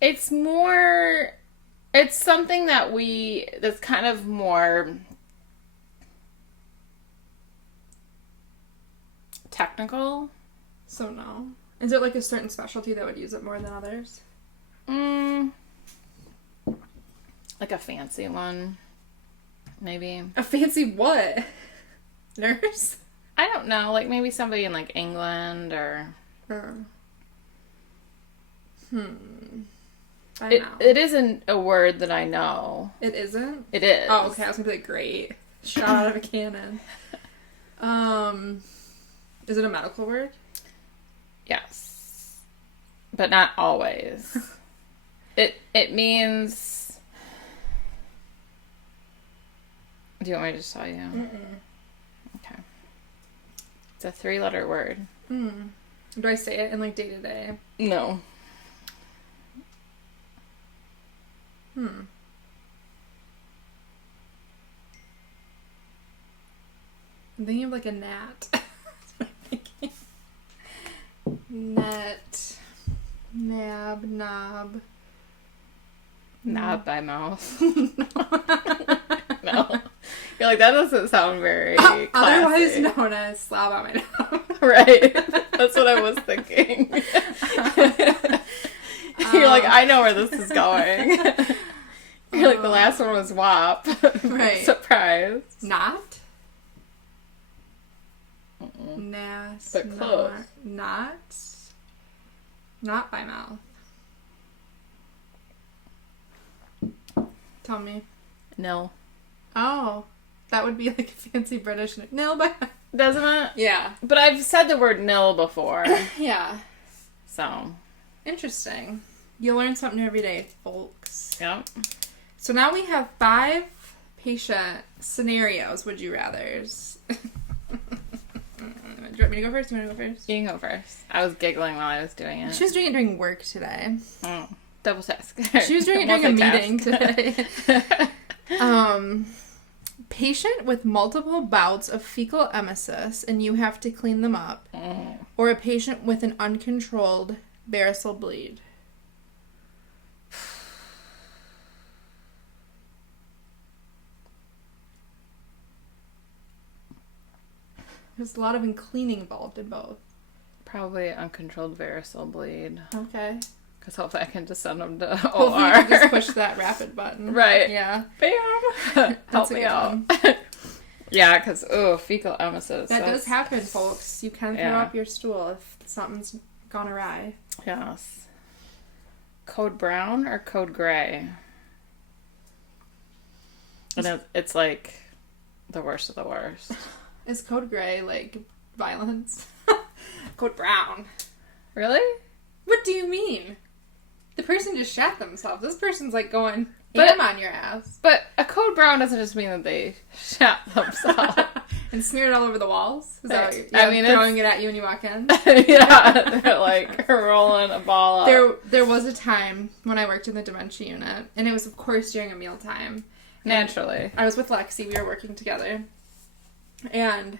It's something that's kind of more technical. So no. Is it like a certain specialty that would use it more than others? Like a fancy one, maybe. A fancy what? Nurse? I don't know. Like maybe somebody in like England or. It isn't a word that I know. It isn't? It is. Oh, okay. I was gonna be like, great. Shot out of a cannon. Is it a medical word? Yes. But not always. It means... Do you want me to just tell you? Okay. It's a 3-letter word. Do I say it in like day-to-day? No. I'm thinking of like a gnat. Net. Nab. Knob. Knob by mouth. No. You're like, that doesn't sound very classy. Otherwise known as slob on my knob. Right. That's what I was thinking. You're like, I know where this is going. You're like, the last one was WAP. Right. Surprise. Not? Nas. But close. Not. Not by mouth. Tell me. No. Oh. That would be like a fancy British nil by mouth. Doesn't it? Yeah. But I've said the word nil before. Yeah. So. Interesting. You learn something every day, folks. Yep. So now we have 5 patient scenarios, would you rathers. Do you want me to go first? Do you want to go first? You can go first. I was giggling while I was doing it. She was doing it during work today. Oh. Double task. She was doing it during a meeting today. Patient with multiple bouts of fecal emesis and you have to clean them up. Or a patient with an uncontrolled varicose bleed. There's a lot of cleaning involved in both. Probably uncontrolled varicose bleed. Okay. Because hopefully I can just send them to Hopefully OR. you can just push that rapid button. Right. Yeah. Bam! Help me out. Yeah, because, fecal emesis. That does happen, folks. You can throw up your stool if something's gone awry. Yes. Code brown or code gray? And it's like the worst of the worst. Is code gray like violence? Code brown. Really? What do you mean? The person just shat themselves. This person's like going ham on your ass. But a code brown doesn't just mean that they shat themselves. And smeared it all over the walls? Is that what you're throwing it at you when you walk in? Yeah, they're like rolling a ball up. There was a time when I worked in the dementia unit, and it was of course during a mealtime. Naturally. I was with Lexi, we were working together. And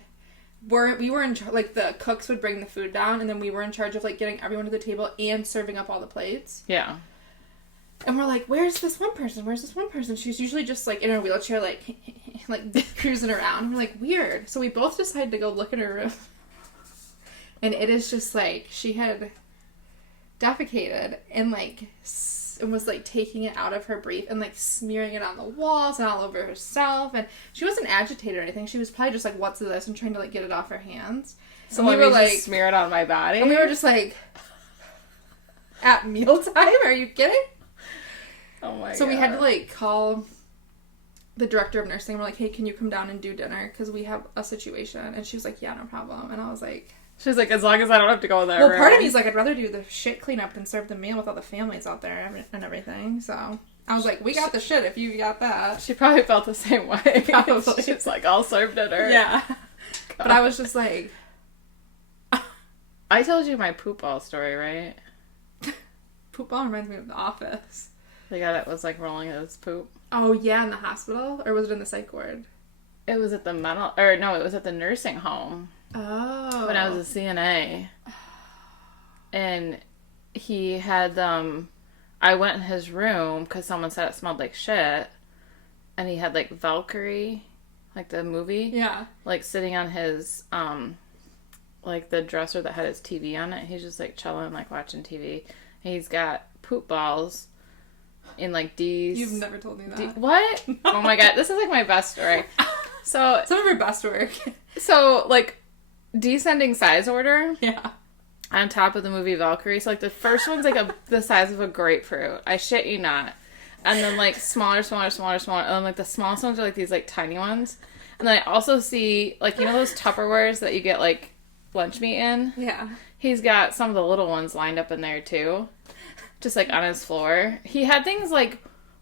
we were in like the cooks would bring the food down, and then we were in charge of like getting everyone to the table and serving up all the plates. Yeah. And we're like, where's this one person? Where's this one person? She's usually just like in her wheelchair, like cruising around. And we're like, weird. So we both decided to go look in her room. And it is just like, she had defecated and like, and was like taking it out of her brief and like smearing it on the walls and all over herself. And she wasn't agitated or anything. She was probably just like, what's this? And trying to like get it off her hands. So we were like, smear it on my body. And we were just like, at mealtime? Are you kidding? Oh my god. So we had to like call the director of nursing. We're like, hey, can you come down and do dinner? Because we have a situation. And she was like, yeah, no problem. And I was like... She was like, as long as I don't have to go there. Well, part of me is like, I'd rather do the shit cleanup than serve the meal with all the families out there and everything. So I was like, we got the shit if you got that. She probably felt the same way. Probably. She's like, I'll serve dinner. Yeah. God. But I was just like... I told you my poop ball story, right? Poop ball reminds me of The Office. The guy that was like rolling his poop. Oh, yeah, in the hospital? Or was it in the psych ward? It was at the it was at the nursing home. Oh. When I was a CNA. And he had, I went in his room because someone said it smelled like shit. And he had like Valkyrie, like the movie. Yeah. Like sitting on his, like the dresser that had his TV on it. He's just like chilling, like watching TV. And he's got poop balls. In like D's. You've never told me that. What? No. Oh my god, this is like my best story. So some of your best work. So like descending size order. Yeah. On top of the movie Valkyrie. So like the first one's like the size of a grapefruit. I shit you not. And then like smaller. And then like the smallest ones are like these like tiny ones. And then I also see like, you know those Tupperwares that you get like lunch meat in? Yeah. He's got some of the little ones lined up in there too. Just, like, on his floor. He had things, like,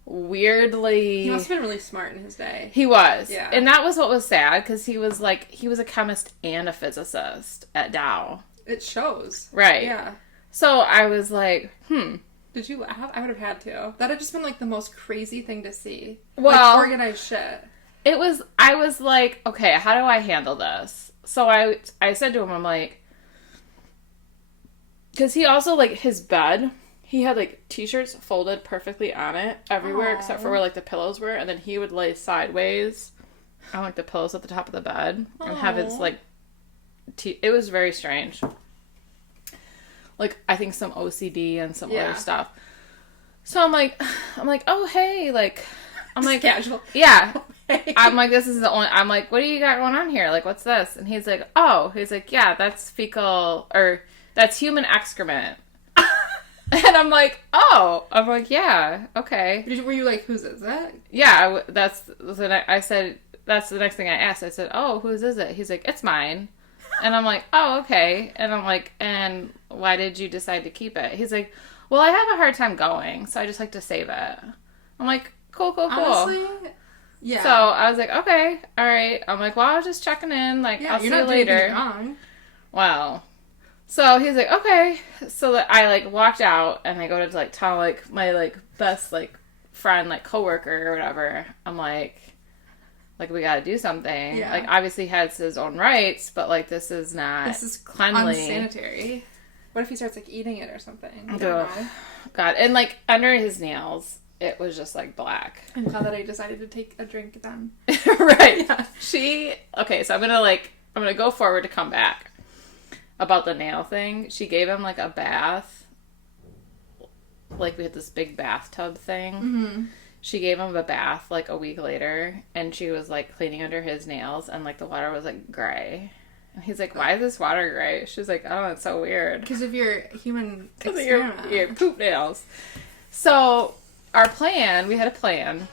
weirdly... He must have been really smart in his day. He was. Yeah. And that was what was sad, because he was a chemist and a physicist at Dow. It shows. Right. Yeah. So I was like, Did you laugh? I would have had to. That had just been, like, the most crazy thing to see. Well... Like, organized shit. I was like, okay, how do I handle this? So I said to him, I'm like... Because he also, like, his bed... He had, like, t-shirts folded perfectly on it everywhere except for where, like, the pillows were. And then he would lay sideways on, like, the pillows at the top of the bed. And have his, like, it was very strange. Like, I think some OCD and some other stuff. So I'm like, oh, hey, like... I'm like... casual. Yeah. I'm like, this is the only... I'm like, what do you got going on here? Like, what's this? And he's like, yeah, that's fecal... Or, that's human excrement. And I'm like, yeah, okay. Were you like, whose is that? Yeah, I said, that's the next thing I asked. I said, oh, whose is it? He's like, it's mine. And I'm like, oh, okay. And I'm like, and why did you decide to keep it? He's like, well, I have a hard time going, so I just like to save it. I'm like, cool. Honestly, yeah. So I was like, okay, all right. I'm like, well, I was just checking in. Like, I'll see you later. Doing anything wrong. Wow. So he's like, okay. So that I like walked out and I go to like tell like my like best like friend, like coworker or whatever. I'm like we gotta do something. Yeah. Like obviously he has his own rights, but like this is cleanly. Unsanitary. What if he starts like eating it or something? I don't know. God. And like under his nails, it was just like black. I'm glad that I decided to take a drink then. Right. Yeah. Okay, so I'm gonna go forward to come back. About the nail thing, she gave him, like, a bath. Like, we had this big bathtub thing. Mm-hmm. She gave him a bath, like, a week later, and she was, like, cleaning under his nails, and, like, the water was, like, gray. And he's like, why is this water gray? She's like, oh, it's so weird. Because of your human experiment. Because of your poop nails. So, we had a plan.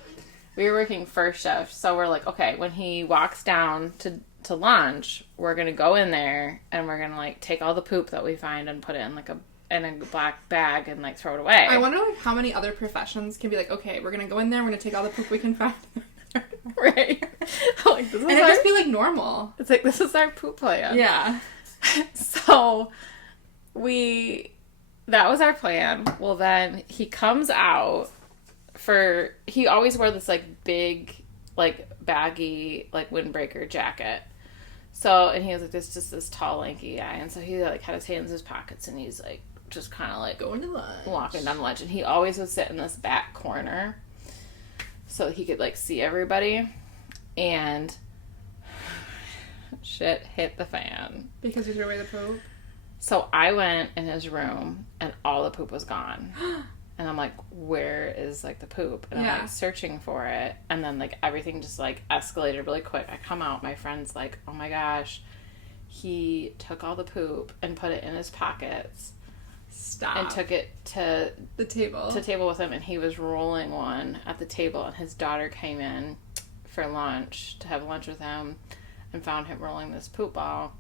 We were working first shift, so we're like, okay, when he walks down to lunch, we're gonna go in there and we're gonna like take all the poop that we find and put it in like in a black bag and like throw it away. I wonder like how many other professions can be like, okay, we're gonna go in there, we're gonna take all the poop we can find. Right. Like, and it'd just be like normal. It's like, this is our poop plan. Yeah. So that was our plan. Well, then he comes out he always wore this like big like baggy like windbreaker jacket. So, and he was like this tall, lanky guy. And so he like had his hands in his pockets and he's like just kind of like going to lunch. Walking down the lunch. And he always would sit in this back corner so he could like see everybody. And shit hit the fan. Because you threw away the poop? So I went in his room and all the poop was gone. And I'm like, where is like the poop? And I'm like searching for it. And then like everything just like escalated really quick. I come out, my friend's like, oh my gosh, he took all the poop and put it in his pockets. Stop. And took it to the table. To table with him, and he was rolling one at the table, and his daughter came in for lunch to have lunch with him and found him rolling this poop ball.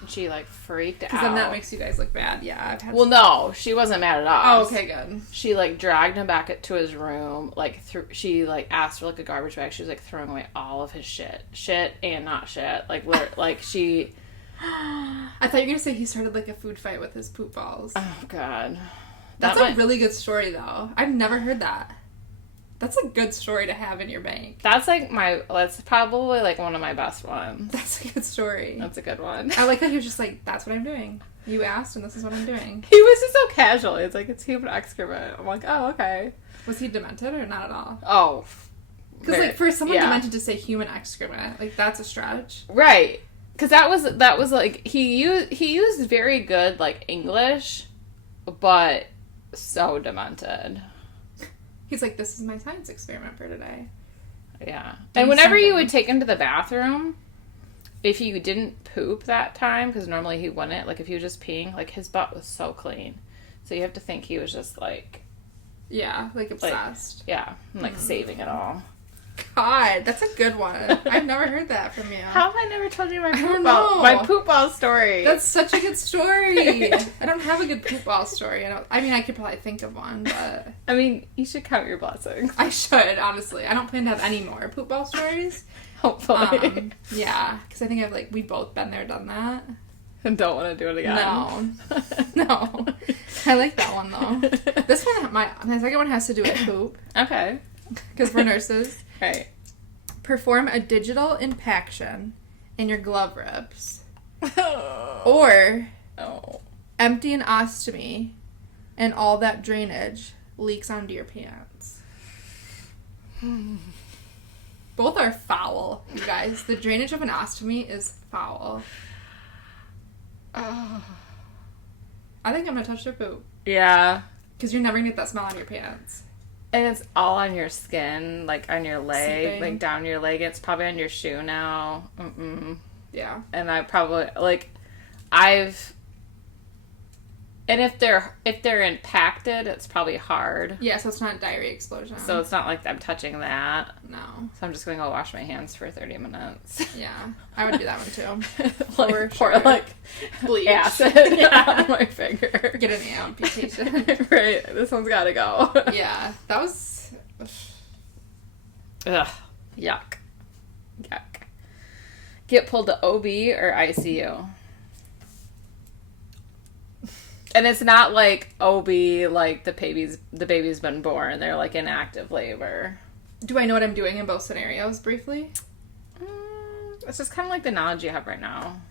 And she like freaked out. Because then that makes you guys look bad. Yeah. Well, no, she wasn't mad at us. Oh, okay, good. She like dragged him back to his room. Like she like asked for like a garbage bag. She was like throwing away all of his shit and not shit. Like she. I thought you were gonna say he started like a food fight with his poop balls. Oh God, that's a really good story though. I've never heard that. That's a good story to have in your bank. That's probably like one of my best ones. That's a good story. That's a good one. I like how he was just like, that's what I'm doing. You asked and this is what I'm doing. He was just so casual. It's like, it's human excrement. I'm like, oh, okay. Was he demented or not at all? Oh. Because like for someone demented to say human excrement, like that's a stretch. Right. Because that was like, he used very good like English, but so demented. He's like, this is my science experiment for today. Yeah. And whenever you would take him to the bathroom, if you didn't poop that time, because normally he wouldn't, like if he was just peeing, like his butt was so clean. So you have to think he was just like... Yeah, like obsessed. Like, like saving it all. God, that's a good one. I've never heard that from you. How have I never told you my poop ball story? That's such a good story. I don't have a good poop ball story. I mean, I could probably think of one, but... I mean, you should count your blessings. I should, honestly. I don't plan to have any more poop ball stories. Hopefully. Yeah, because I think we've both been there, done that. And don't want to do it again. No. I like that one, though. This one, my second one has to do with poop. Okay. Because we're nurses. Right. Perform a digital impaction in your glove ribs. Or empty an ostomy and all that drainage leaks onto your pants. Both are foul, you guys. The drainage of an ostomy is foul. I think I'm going to touch their poop. Yeah. Because you're never going to get that smell on your pants. And it's all on your skin, like on your leg, Seeping. like down your leg. It's probably on your shoe now. Yeah. And I probably, and if they're impacted, it's probably hard. Yeah, so it's not a diarrhea explosion. So it's not like I'm touching that. No. So I'm just going to go wash my hands for 30 minutes. Yeah. I would do that one too. Pour like bleach. Acid on my finger. Get an amputation. Right. This one's got to go. Yeah. That was... Ugh. Yuck. Get pulled to OB or ICU? And it's not like OB, like the baby's been born. They're like in active labor. Do I know what I'm doing in both scenarios, briefly? It's just kind of like the knowledge you have right now.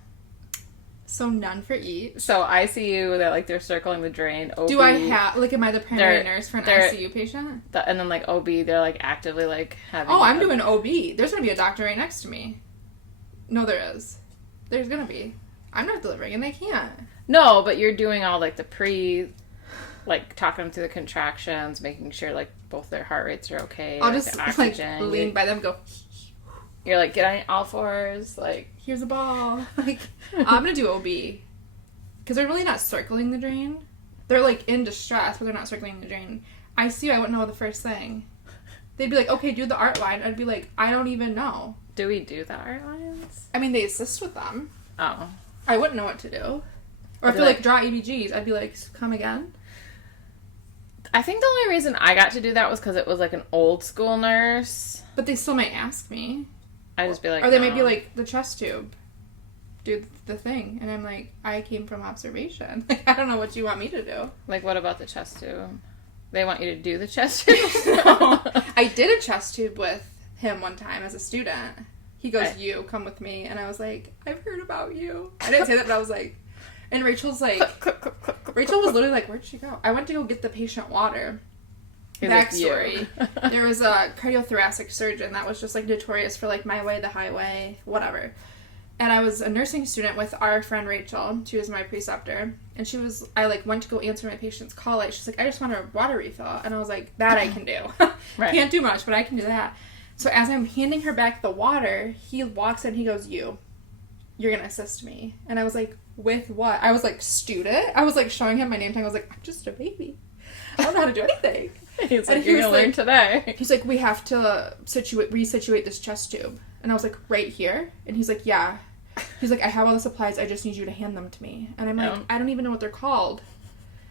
So none for each. So ICU, they're circling the drain. OB, do I have, am I the primary nurse for an ICU patient? And then OB, they're actively having... Oh, I'm doing OB. There's going to be a doctor right next to me. No, there is. There's going to be. I'm not delivering and they can't. No, but you're doing all the talking them through the contractions, making sure both their heart rates are okay. I'll just lean by them, go. You're get on all fours, here's a ball. I'm gonna do OB because they're really not circling the drain. They're in distress, but they're not circling the drain. ICU, I wouldn't know the first thing. They'd be okay, do the art line. I'd be I don't even know. Do we do the art lines? I mean, they assist with them. Oh, I wouldn't know what to do. Or if they're draw EBGs, I'd be come again. I think the only reason I got to do that was because it was an old school nurse. But they still might ask me. I just be or they might be the chest tube. Do the thing. And I'm I came from observation. I don't know what you want me to do. What about the chest tube? They want you to do the chest tube? No. I did a chest tube with him one time as a student. He goes, you, come with me. And I was like, I've heard about you. I didn't say that, but I was like... And Rachel's like... Rachel was literally like, where'd she go? I went to go get the patient water. Backstory. Like, there was a cardiothoracic surgeon that was just, like, notorious for, like, my way, the highway, whatever. And I was a nursing student with our friend Rachel. She was my preceptor. And she was... I, like, went to go answer my patient's call. Like, she's like, I just want a water refill. And I was like, that I can do. Right. Can't do much, but I can do that. So as I'm handing her back the water, he walks in, he goes, you're going to assist me. And I was like, with what? I was like, student? I was like showing him my name tag. I was like, I'm just a baby. I don't know how to do anything. He's like, you're going to learn today. He's like, we have to resituate this chest tube. And I was like, right here? And he's like, yeah. He's like, I have all the supplies. I just need you to hand them to me. And I'm like, I don't even know what they're called.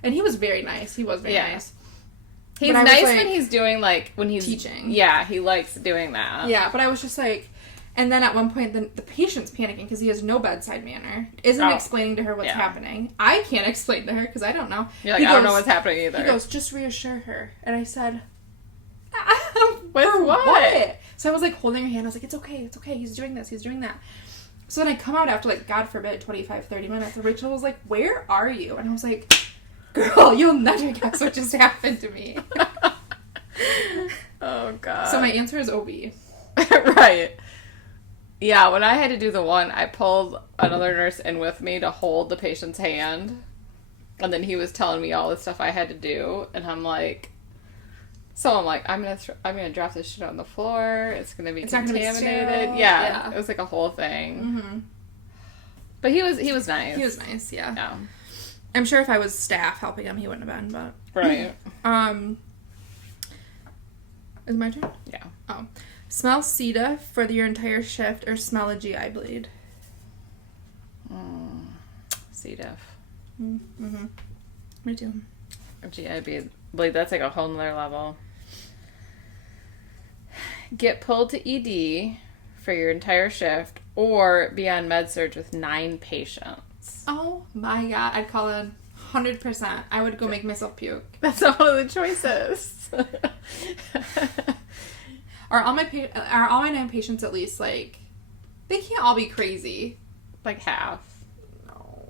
And he was very nice. He was very nice. He's nice when he's doing, like, when he's... teaching. Yeah, he likes doing that. Yeah, but I was just like... And then at one point, the patient's panicking because he has no bedside manner. Isn't explaining to her what's happening. I can't explain to her because I don't know. You're like, I don't know what's happening either. He goes, just reassure her. And I said... With what? So I was, like, holding her hand. I was like, it's okay. He's doing this. He's doing that. So then I come out after, like, God forbid, 25, 30 minutes. And Rachel was like, where are you? And I was like... Girl, you'll never guess what just happened to me. Oh, God. So my answer is OB. Right. Yeah, when I had to do the one, I pulled another nurse in with me to hold the patient's hand. And then he was telling me all the stuff I had to do. And I'm like... So I'm like, I'm gonna drop this shit on the floor. It's gonna be contaminated. Yeah. It was like a whole thing. Mm-hmm. But he was nice. He was nice, yeah. I'm sure if I was staff helping him, he wouldn't have been, but... Right. Is it my turn? Yeah. Oh. Smell C. diff for your entire shift or smell a GI bleed? C. diff. Mm-hmm. Me too. A GI bleed, that's like a whole nother level. Get pulled to ED for your entire shift or be on med-surg with 9 patients. Oh my God, I'd call in 100%. I would go make myself puke. That's not one of the choices. Are all my 9 patients at least, like, they can't all be crazy? Like half. No.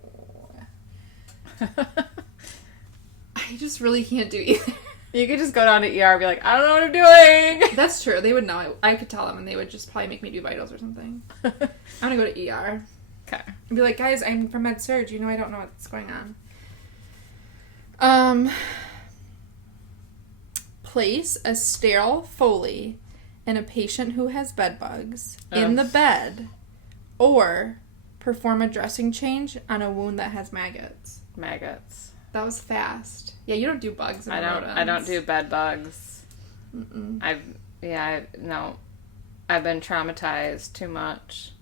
I just really can't do either. You could just go down to ER and be like, I don't know what I'm doing. That's true. They would know. I could tell them and they would just probably make me do vitals or something. I'm gonna go to ER. Okay. And be like, guys, I'm from med-surg. You know I don't know what's going on. Place a sterile Foley in a patient who has bed bugs in the bed, or perform a dressing change on a wound that has maggots. Maggots. That was fast. Yeah, you don't do bugs. I don't do bed bugs. Mm-mm. I've been traumatized too much.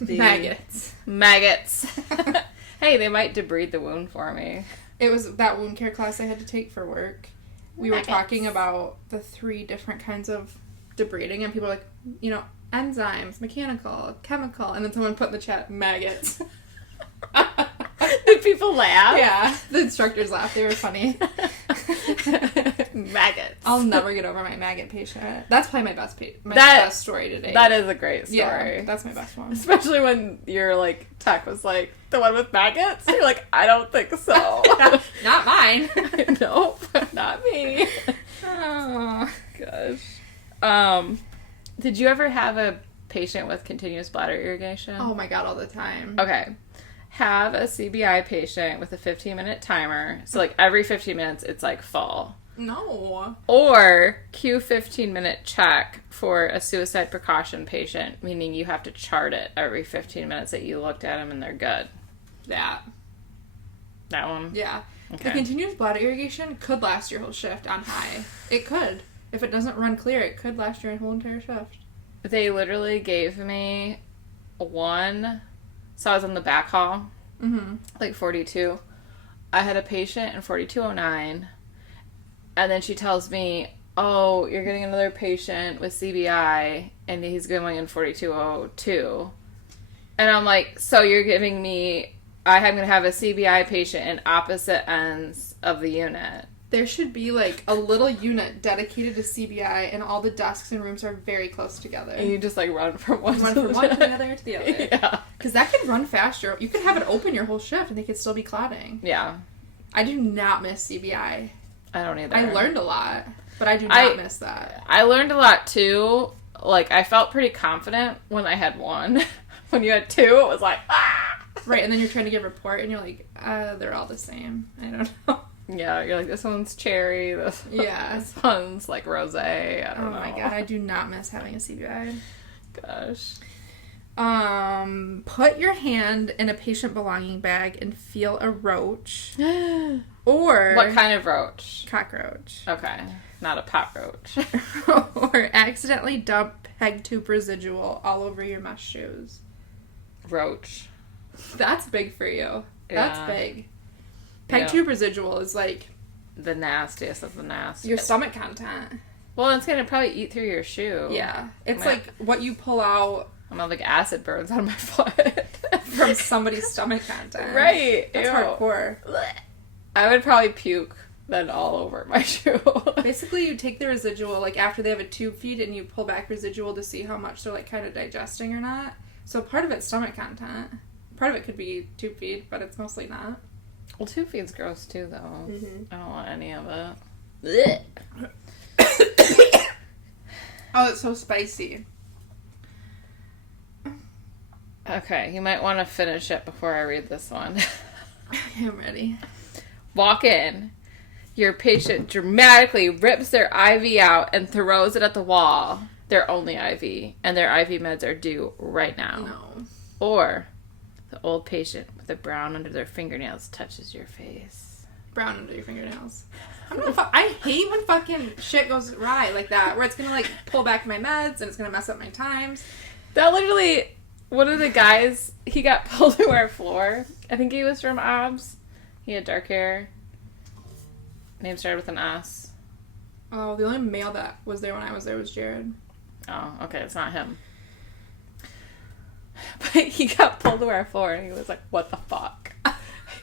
Maggots. Hey, they might debride the wound for me. It was that wound care class I had to take for work. We were talking about the 3 different kinds of debriding, and people were like, enzymes, mechanical, chemical, and then someone put in the chat, maggots. Did people laugh? Yeah, the instructors laughed. They were funny. Maggots. I'll never get over my maggot patient. That's probably my best story today. That is a great story. Yeah, that's my best one. Especially when your, like, tech was like, the one with maggots? You're like, I don't think so. Not mine. Nope, not me. Oh, gosh. Did you ever have a patient with continuous bladder irrigation? Oh my God, all the time. Okay. Have a CBI patient with a 15-minute timer. So, like, every 15 minutes, it's, like, full. No. Or Q 15-minute check for a suicide precaution patient, meaning you have to chart it every 15 minutes that you looked at them and they're good. That one? Yeah. Okay. The continuous bladder irrigation could last your whole shift on high. It could. If it doesn't run clear, it could last your whole entire shift. They literally gave me one... So I was in the back hall, like 42. I had a patient in 4209, and then she tells me, oh, you're getting another patient with CBI, and he's going in 4202. And I'm like, so you're giving me, I'm going to have a CBI patient in opposite ends of the unit. There should be, like, a little unit dedicated to CBI, and all the desks and rooms are very close together. And you just, like, run from one to the other to the other. Yeah. Because that could run faster. You could have it open your whole shift, and they could still be clotting. Yeah. I do not miss CBI. I don't either. I learned a lot, but I do not miss that. I learned a lot, too. Like, I felt pretty confident when I had one. When you had two, it was like, ah! Right, and then you're trying to give a report, and you're like, they're all the same. I don't know. Yeah, you're like, this one's cherry, this one's, like, rosé, I don't know. Oh my god, I do not miss having a CBI. Gosh. Put your hand in a patient belonging bag and feel a roach. Or... What kind of roach? Cockroach. Okay, not a pot roach. Or accidentally dump peg tube residual all over your mesh shoes. Roach. That's big for you. Yeah. That's big. Peg tube residual is like... The nastiest of the nastiest. Your stomach content. Well, it's going to probably eat through your shoe. Yeah. It's like what you pull out... I'm gonna, like, acid burns on my foot. From somebody's stomach content. Right. That's hardcore. I would probably puke then all over my shoe. Basically, you take the residual, like, after they have a tube feed, and you pull back residual to see how much they're, like, kind of digesting or not. So part of it's stomach content. Part of it could be tube feed, but it's mostly not. Well, tube feed's gross, too, though. Mm-hmm. I don't want any of it. Oh, it's so spicy. Okay, you might want to finish it before I read this one. Okay, I'm ready. Walk in. Your patient dramatically rips their IV out and throws it at the wall. Their only IV. And their IV meds are due right now. No. Or the old patient with a brown under their fingernails touches your face. Brown under your fingernails. I hate when fucking shit goes awry like that, where it's gonna, like, pull back my meds and it's gonna mess up my times. That literally... One of the guys, he got pulled to our floor. I think he was from OBS. He had dark hair. Name started with an S. Oh, the only male that was there when I was there was Jared. Oh, okay, it's not him. But he got pulled to our floor and he was like, what the fuck?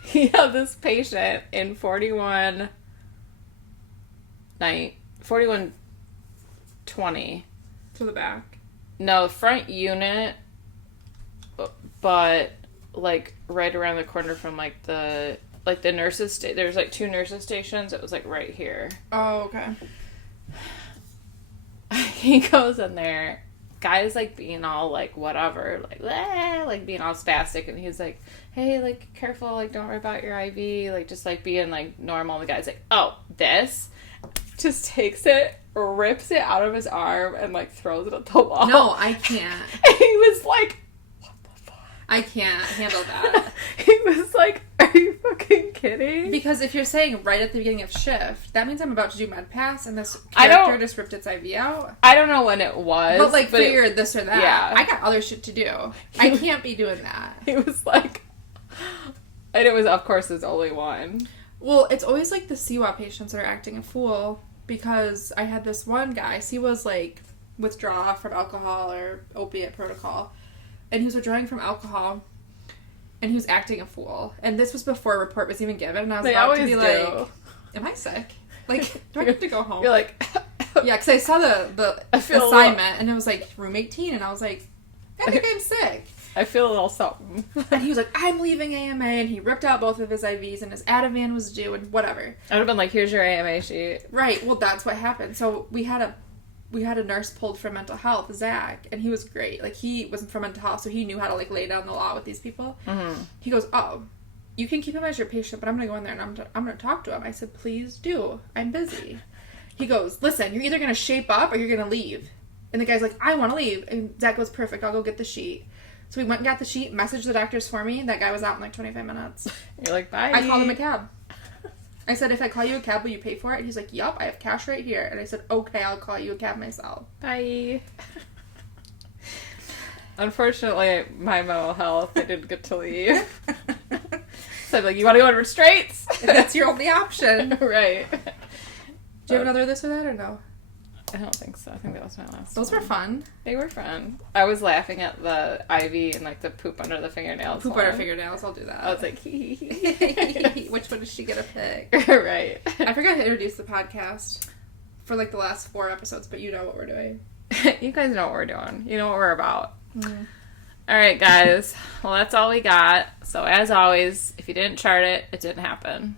He had this patient in 4120. To the back. No, front unit, but, like, right around the corner from, like, the nurses, there's, like, 2 nurses stations. It was, like, right here. Oh, okay. He goes in there. Guy's, like, being all, like, whatever, like, like, being all spastic, and he's like, hey, like, careful, like, don't rip out your IV, like, just, like, being, like, normal. And the guy's like, oh, this? Just takes it, rips it out of his arm, and, like, throws it at the wall. No, I can't. And he was like, I can't handle that. He was like, are you fucking kidding? Because if you're saying right at the beginning of shift, that means I'm about to do med pass and this character just ripped its IV out. I don't know when it was. But, like, figured this or that. Yeah. I got other shit to do. I can't be doing that. He was like... And it was, of course, there's only one. Well, it's always, like, the CWA patients that are acting a fool, because I had this one guy, he was, like, withdraw from alcohol or opiate protocol, and he was withdrawing from alcohol, and he was acting a fool. And this was before a report was even given, and I was about to be like, am I sick? Like, do I have to go home? You're like... Yeah, because I saw the assignment, and it was like, room 18, and I was like, I think I'm sick. I feel a little something. And he was like, I'm leaving AMA, and he ripped out both of his IVs, and his Ativan was due, and whatever. I would have been like, here's your AMA sheet. Right, well, that's what happened. So we had a nurse pulled for mental health, Zach, and he was great. Like, he wasn't from mental health, so he knew how to, like, lay down the law with these people. Mm-hmm. He goes, oh, you can keep him as your patient, but I'm going to go in there and I'm going to talk to him. I said, please do. I'm busy. He goes, listen, you're either going to shape up or you're going to leave. And the guy's like, I want to leave. And Zach goes, perfect, I'll go get the sheet. So we went and got the sheet, messaged the doctors for me. That guy was out in, like, 25 minutes. You're like, bye. I called him a cab. I said, if I call you a cab, will you pay for it? And he's like, yup, I have cash right here. And I said, okay, I'll call you a cab myself. Bye. Unfortunately, my mental health, I didn't get to leave. So I'm like, you want to go on restraints? That's your only option. Right. Do you have another this or that, or no? I don't think so. I think that was my last Those one. were fun. They were fun. I was laughing at the IV and, like, the poop under the fingernails. Poop under fingernails, I'll do that. I was like, hee hee hee. Which one does she get a pick? Right. I I forgot to introduce the podcast for like the last 4 episodes, but you know what we're doing. You guys know what we're doing. You know what we're about. Mm. All right, guys. Well, that's all we got. So, as always, if you didn't chart it, it didn't happen.